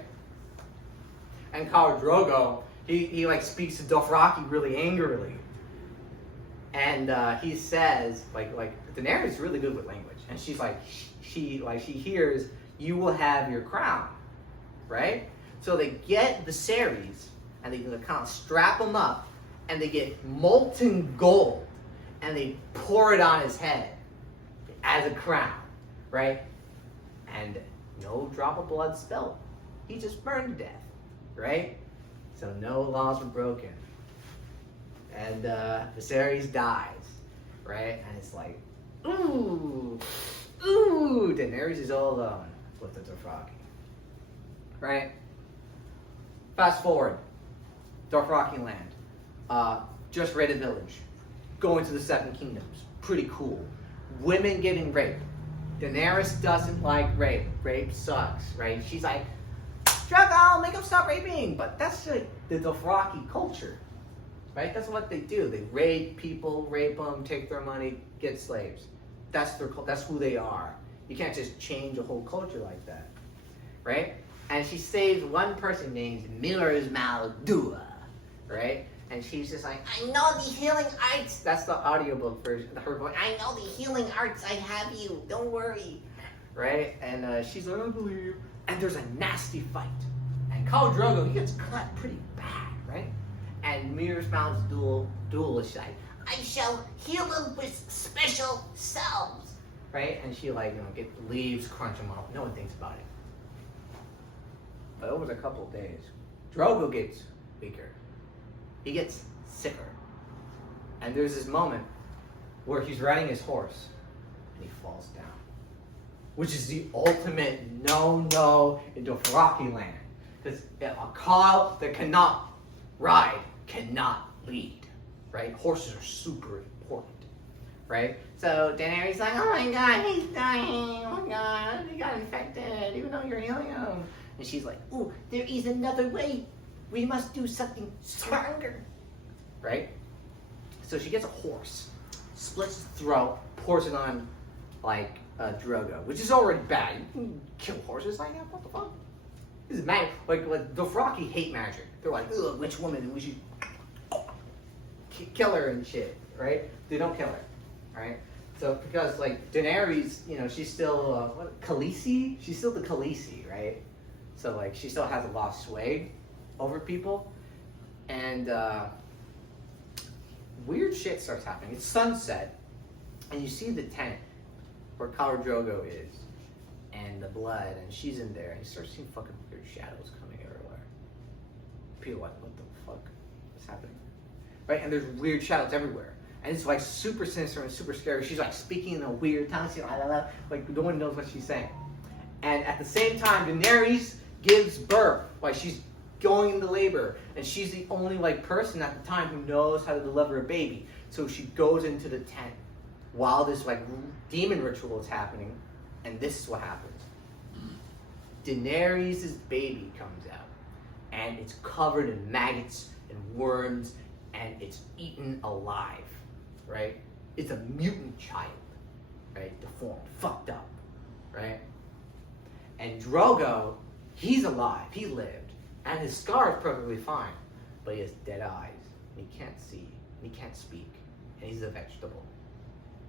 And Khal Drogo, he like speaks to Dothraki really angrily. And he says, like Daenerys is really good with language. And she's like, she hears, you will have your crown, right? So they get Viserys, and they kind of strap him up, and they get molten gold, and they pour it on his head as a crown, right? And no drop of blood spilled. He just burned to death, right? So no laws were broken. And Viserys dies, right? And it's like, ooh, Daenerys is all alone with the Dothraki, right? Fast forward, Dothraki land, just raided village, going to the Seven Kingdoms, pretty cool. Women getting raped. Daenerys doesn't like rape. Rape sucks, right? She's like, Drogo, make them stop raping. But that's like the Dothraki culture, right? That's what they do. They raid people, rape them, take their money, get slaves. That's who they are. You can't just change a whole culture like that, right? And she saves one person named Miller's Maldua, right? And she's just like, I know the healing arts. That's the audiobook version. Her voice, I know the healing arts. I have you. Don't worry, right? And she's like, I believe you. And there's a nasty fight. And Khal Drogo, he gets cut pretty bad, right? And Mirror's Mount's duel is like, I shall heal them with special salves. right? And she like, get leaves, crunch them up. No one thinks about it. But over a couple of days, Drogo gets weaker. He gets sicker. And there's this moment where he's riding his horse and he falls down. Which is the ultimate no-no in Dothraki land. Because a cow that cannot ride cannot lead, right? Horses are super important, right? So Daenerys like, oh my god, he's dying, oh my god, he got infected, even though you're healing him. And she's like, oh, there is another way. We must do something stronger, right? So she gets a horse, splits its throat, pours it on, like, Drogo, which is already bad. You can kill horses like that, what the fuck? This is magic. Like Dothraki hate magic. They're like, ugh, witch woman, we should kill her and shit, right? They don't kill her, right? So because like Daenerys, she's still Khaleesi. She's still the Khaleesi, right? So like she still has a lot of sway over people, and weird shit starts happening. It's sunset, and you see the tent where Khal Drogo is, and the blood, and she's in there, and you start seeing fucking weird shadows coming everywhere. People are like, what the fuck is happening? Right? And there's weird shadows everywhere. And it's like super sinister and super scary. She's like speaking in a weird tongue, like no one knows what she's saying. And at the same time, Daenerys gives birth, like she's going into labor, and she's the only like person at the time who knows how to deliver a baby. So she goes into the tent while this like demon ritual is happening, and this is what happens. Daenerys' baby comes out, and it's covered in maggots and worms, and it's eaten alive, right? It's a mutant child, right? Deformed, fucked up, right? And Drogo, he's alive, he lived, and his scar is perfectly fine, but he has dead eyes, and he can't see, and he can't speak, and he's a vegetable,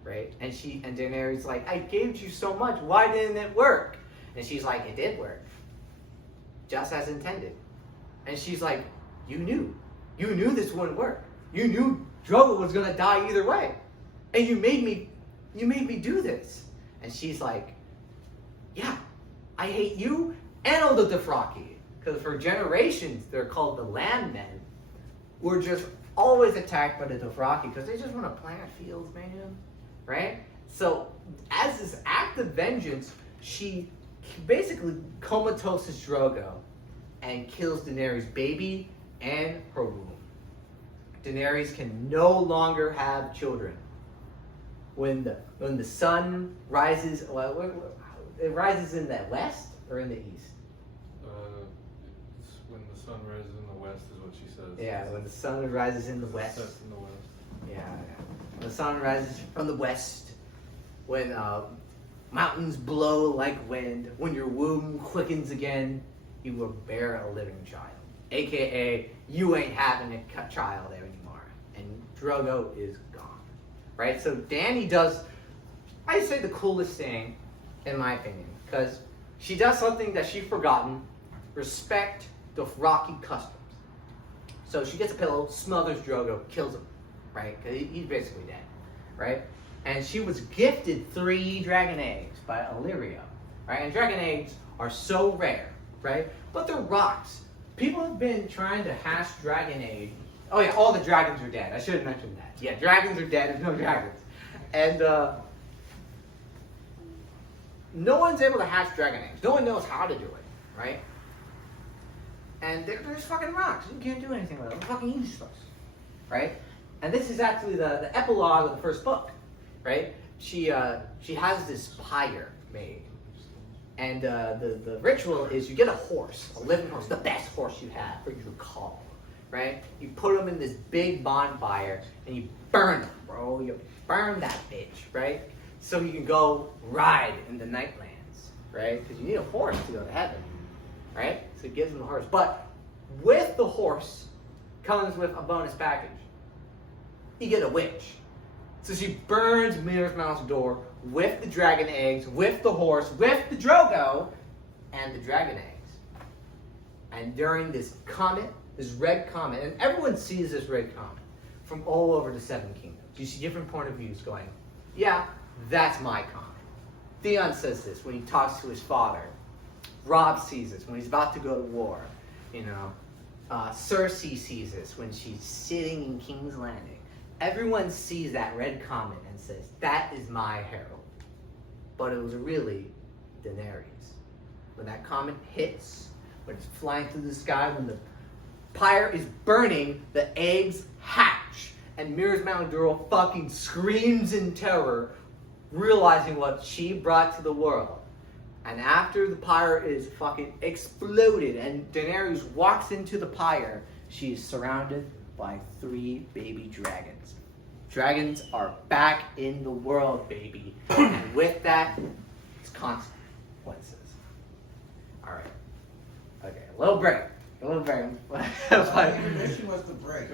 right? And Daenerys like, I gave you so much, why didn't it work? And she's like, it did work, just as intended. And she's like, you knew this wouldn't work. You knew Drogo was gonna die either way, and you made me do this. And she's like, yeah, I hate you and all the Dothraki, because for generations they're called the Landmen. We're just always attacked by the Dothraki because they just want to plant fields, man, right? So as this act of vengeance, she basically comatoses Drogo and kills Daenerys' baby and her womb. Daenerys can no longer have children. When the sun rises, it rises in the west or in the east? It's when the sun rises in the west is what she says. Yeah, when the sun rises in the west. Sets in the west. Yeah. When the sun rises from the west, when mountains blow like wind, when your womb quickens again, you will bear a living child. AKA, you ain't having a child there anymore. And Drogo is gone. Right? So Dany does, I'd say, the coolest thing, in my opinion, because she does something that she's forgotten: respect Dothraki customs. So she gets a pillow, smothers Drogo, kills him, right? Because he's basically dead, right? And she was gifted 3 dragon eggs by Illyrio, right? And dragon eggs are so rare, right? But they're rocks. People have been trying to hatch dragon eggs. Oh yeah, all the dragons are dead. I should have mentioned that. Yeah, dragons are dead. There's no dragons. And no one's able to hatch dragon eggs. No one knows how to do it, right? And they're just fucking rocks. You can't do anything with them. They're fucking useless, right? And this is actually the epilogue of the first book, right? She has this pyre made. And the ritual is you get a horse, a living horse, the best horse you have, or you call, right? You put them in this big bonfire and you burn them, bro. You burn that bitch, right? So you can go ride in the Nightlands, right? Because you need a horse to go to heaven, right? So it gives them a horse. But with the horse comes with a bonus package. You get a witch. So she burns Mirror's Mouth's door with the dragon eggs, with the horse, with the Drogo, and the dragon eggs. And during this comet, this red comet, and everyone sees this red comet from all over the 7 kingdoms. You see different point of views going, yeah, that's my comet. Theon says this when he talks to his father. Robb sees this when he's about to go to war. You know, Cersei sees this when she's sitting in King's Landing. Everyone sees that red comet and says, "That is my herald." But it was really Daenerys. When that comet hits, when it's flying through the sky, when the pyre is burning, the eggs hatch, and Mirror's Mount fucking screams in terror, realizing what she brought to the world. And after the pyre is fucking exploded and Daenerys walks into the pyre, she is surrounded by 3 baby dragons. Dragons are back in the world, baby. And with that, it's consequences. Alright. Okay, a little break. A little break. Mission was the break.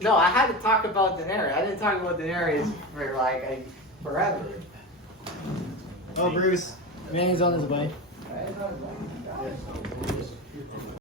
No, I had to talk about Daenerys. I didn't talk about Daenerys for like forever. Oh, Bruce. Man's on his way. I didn't talk about it.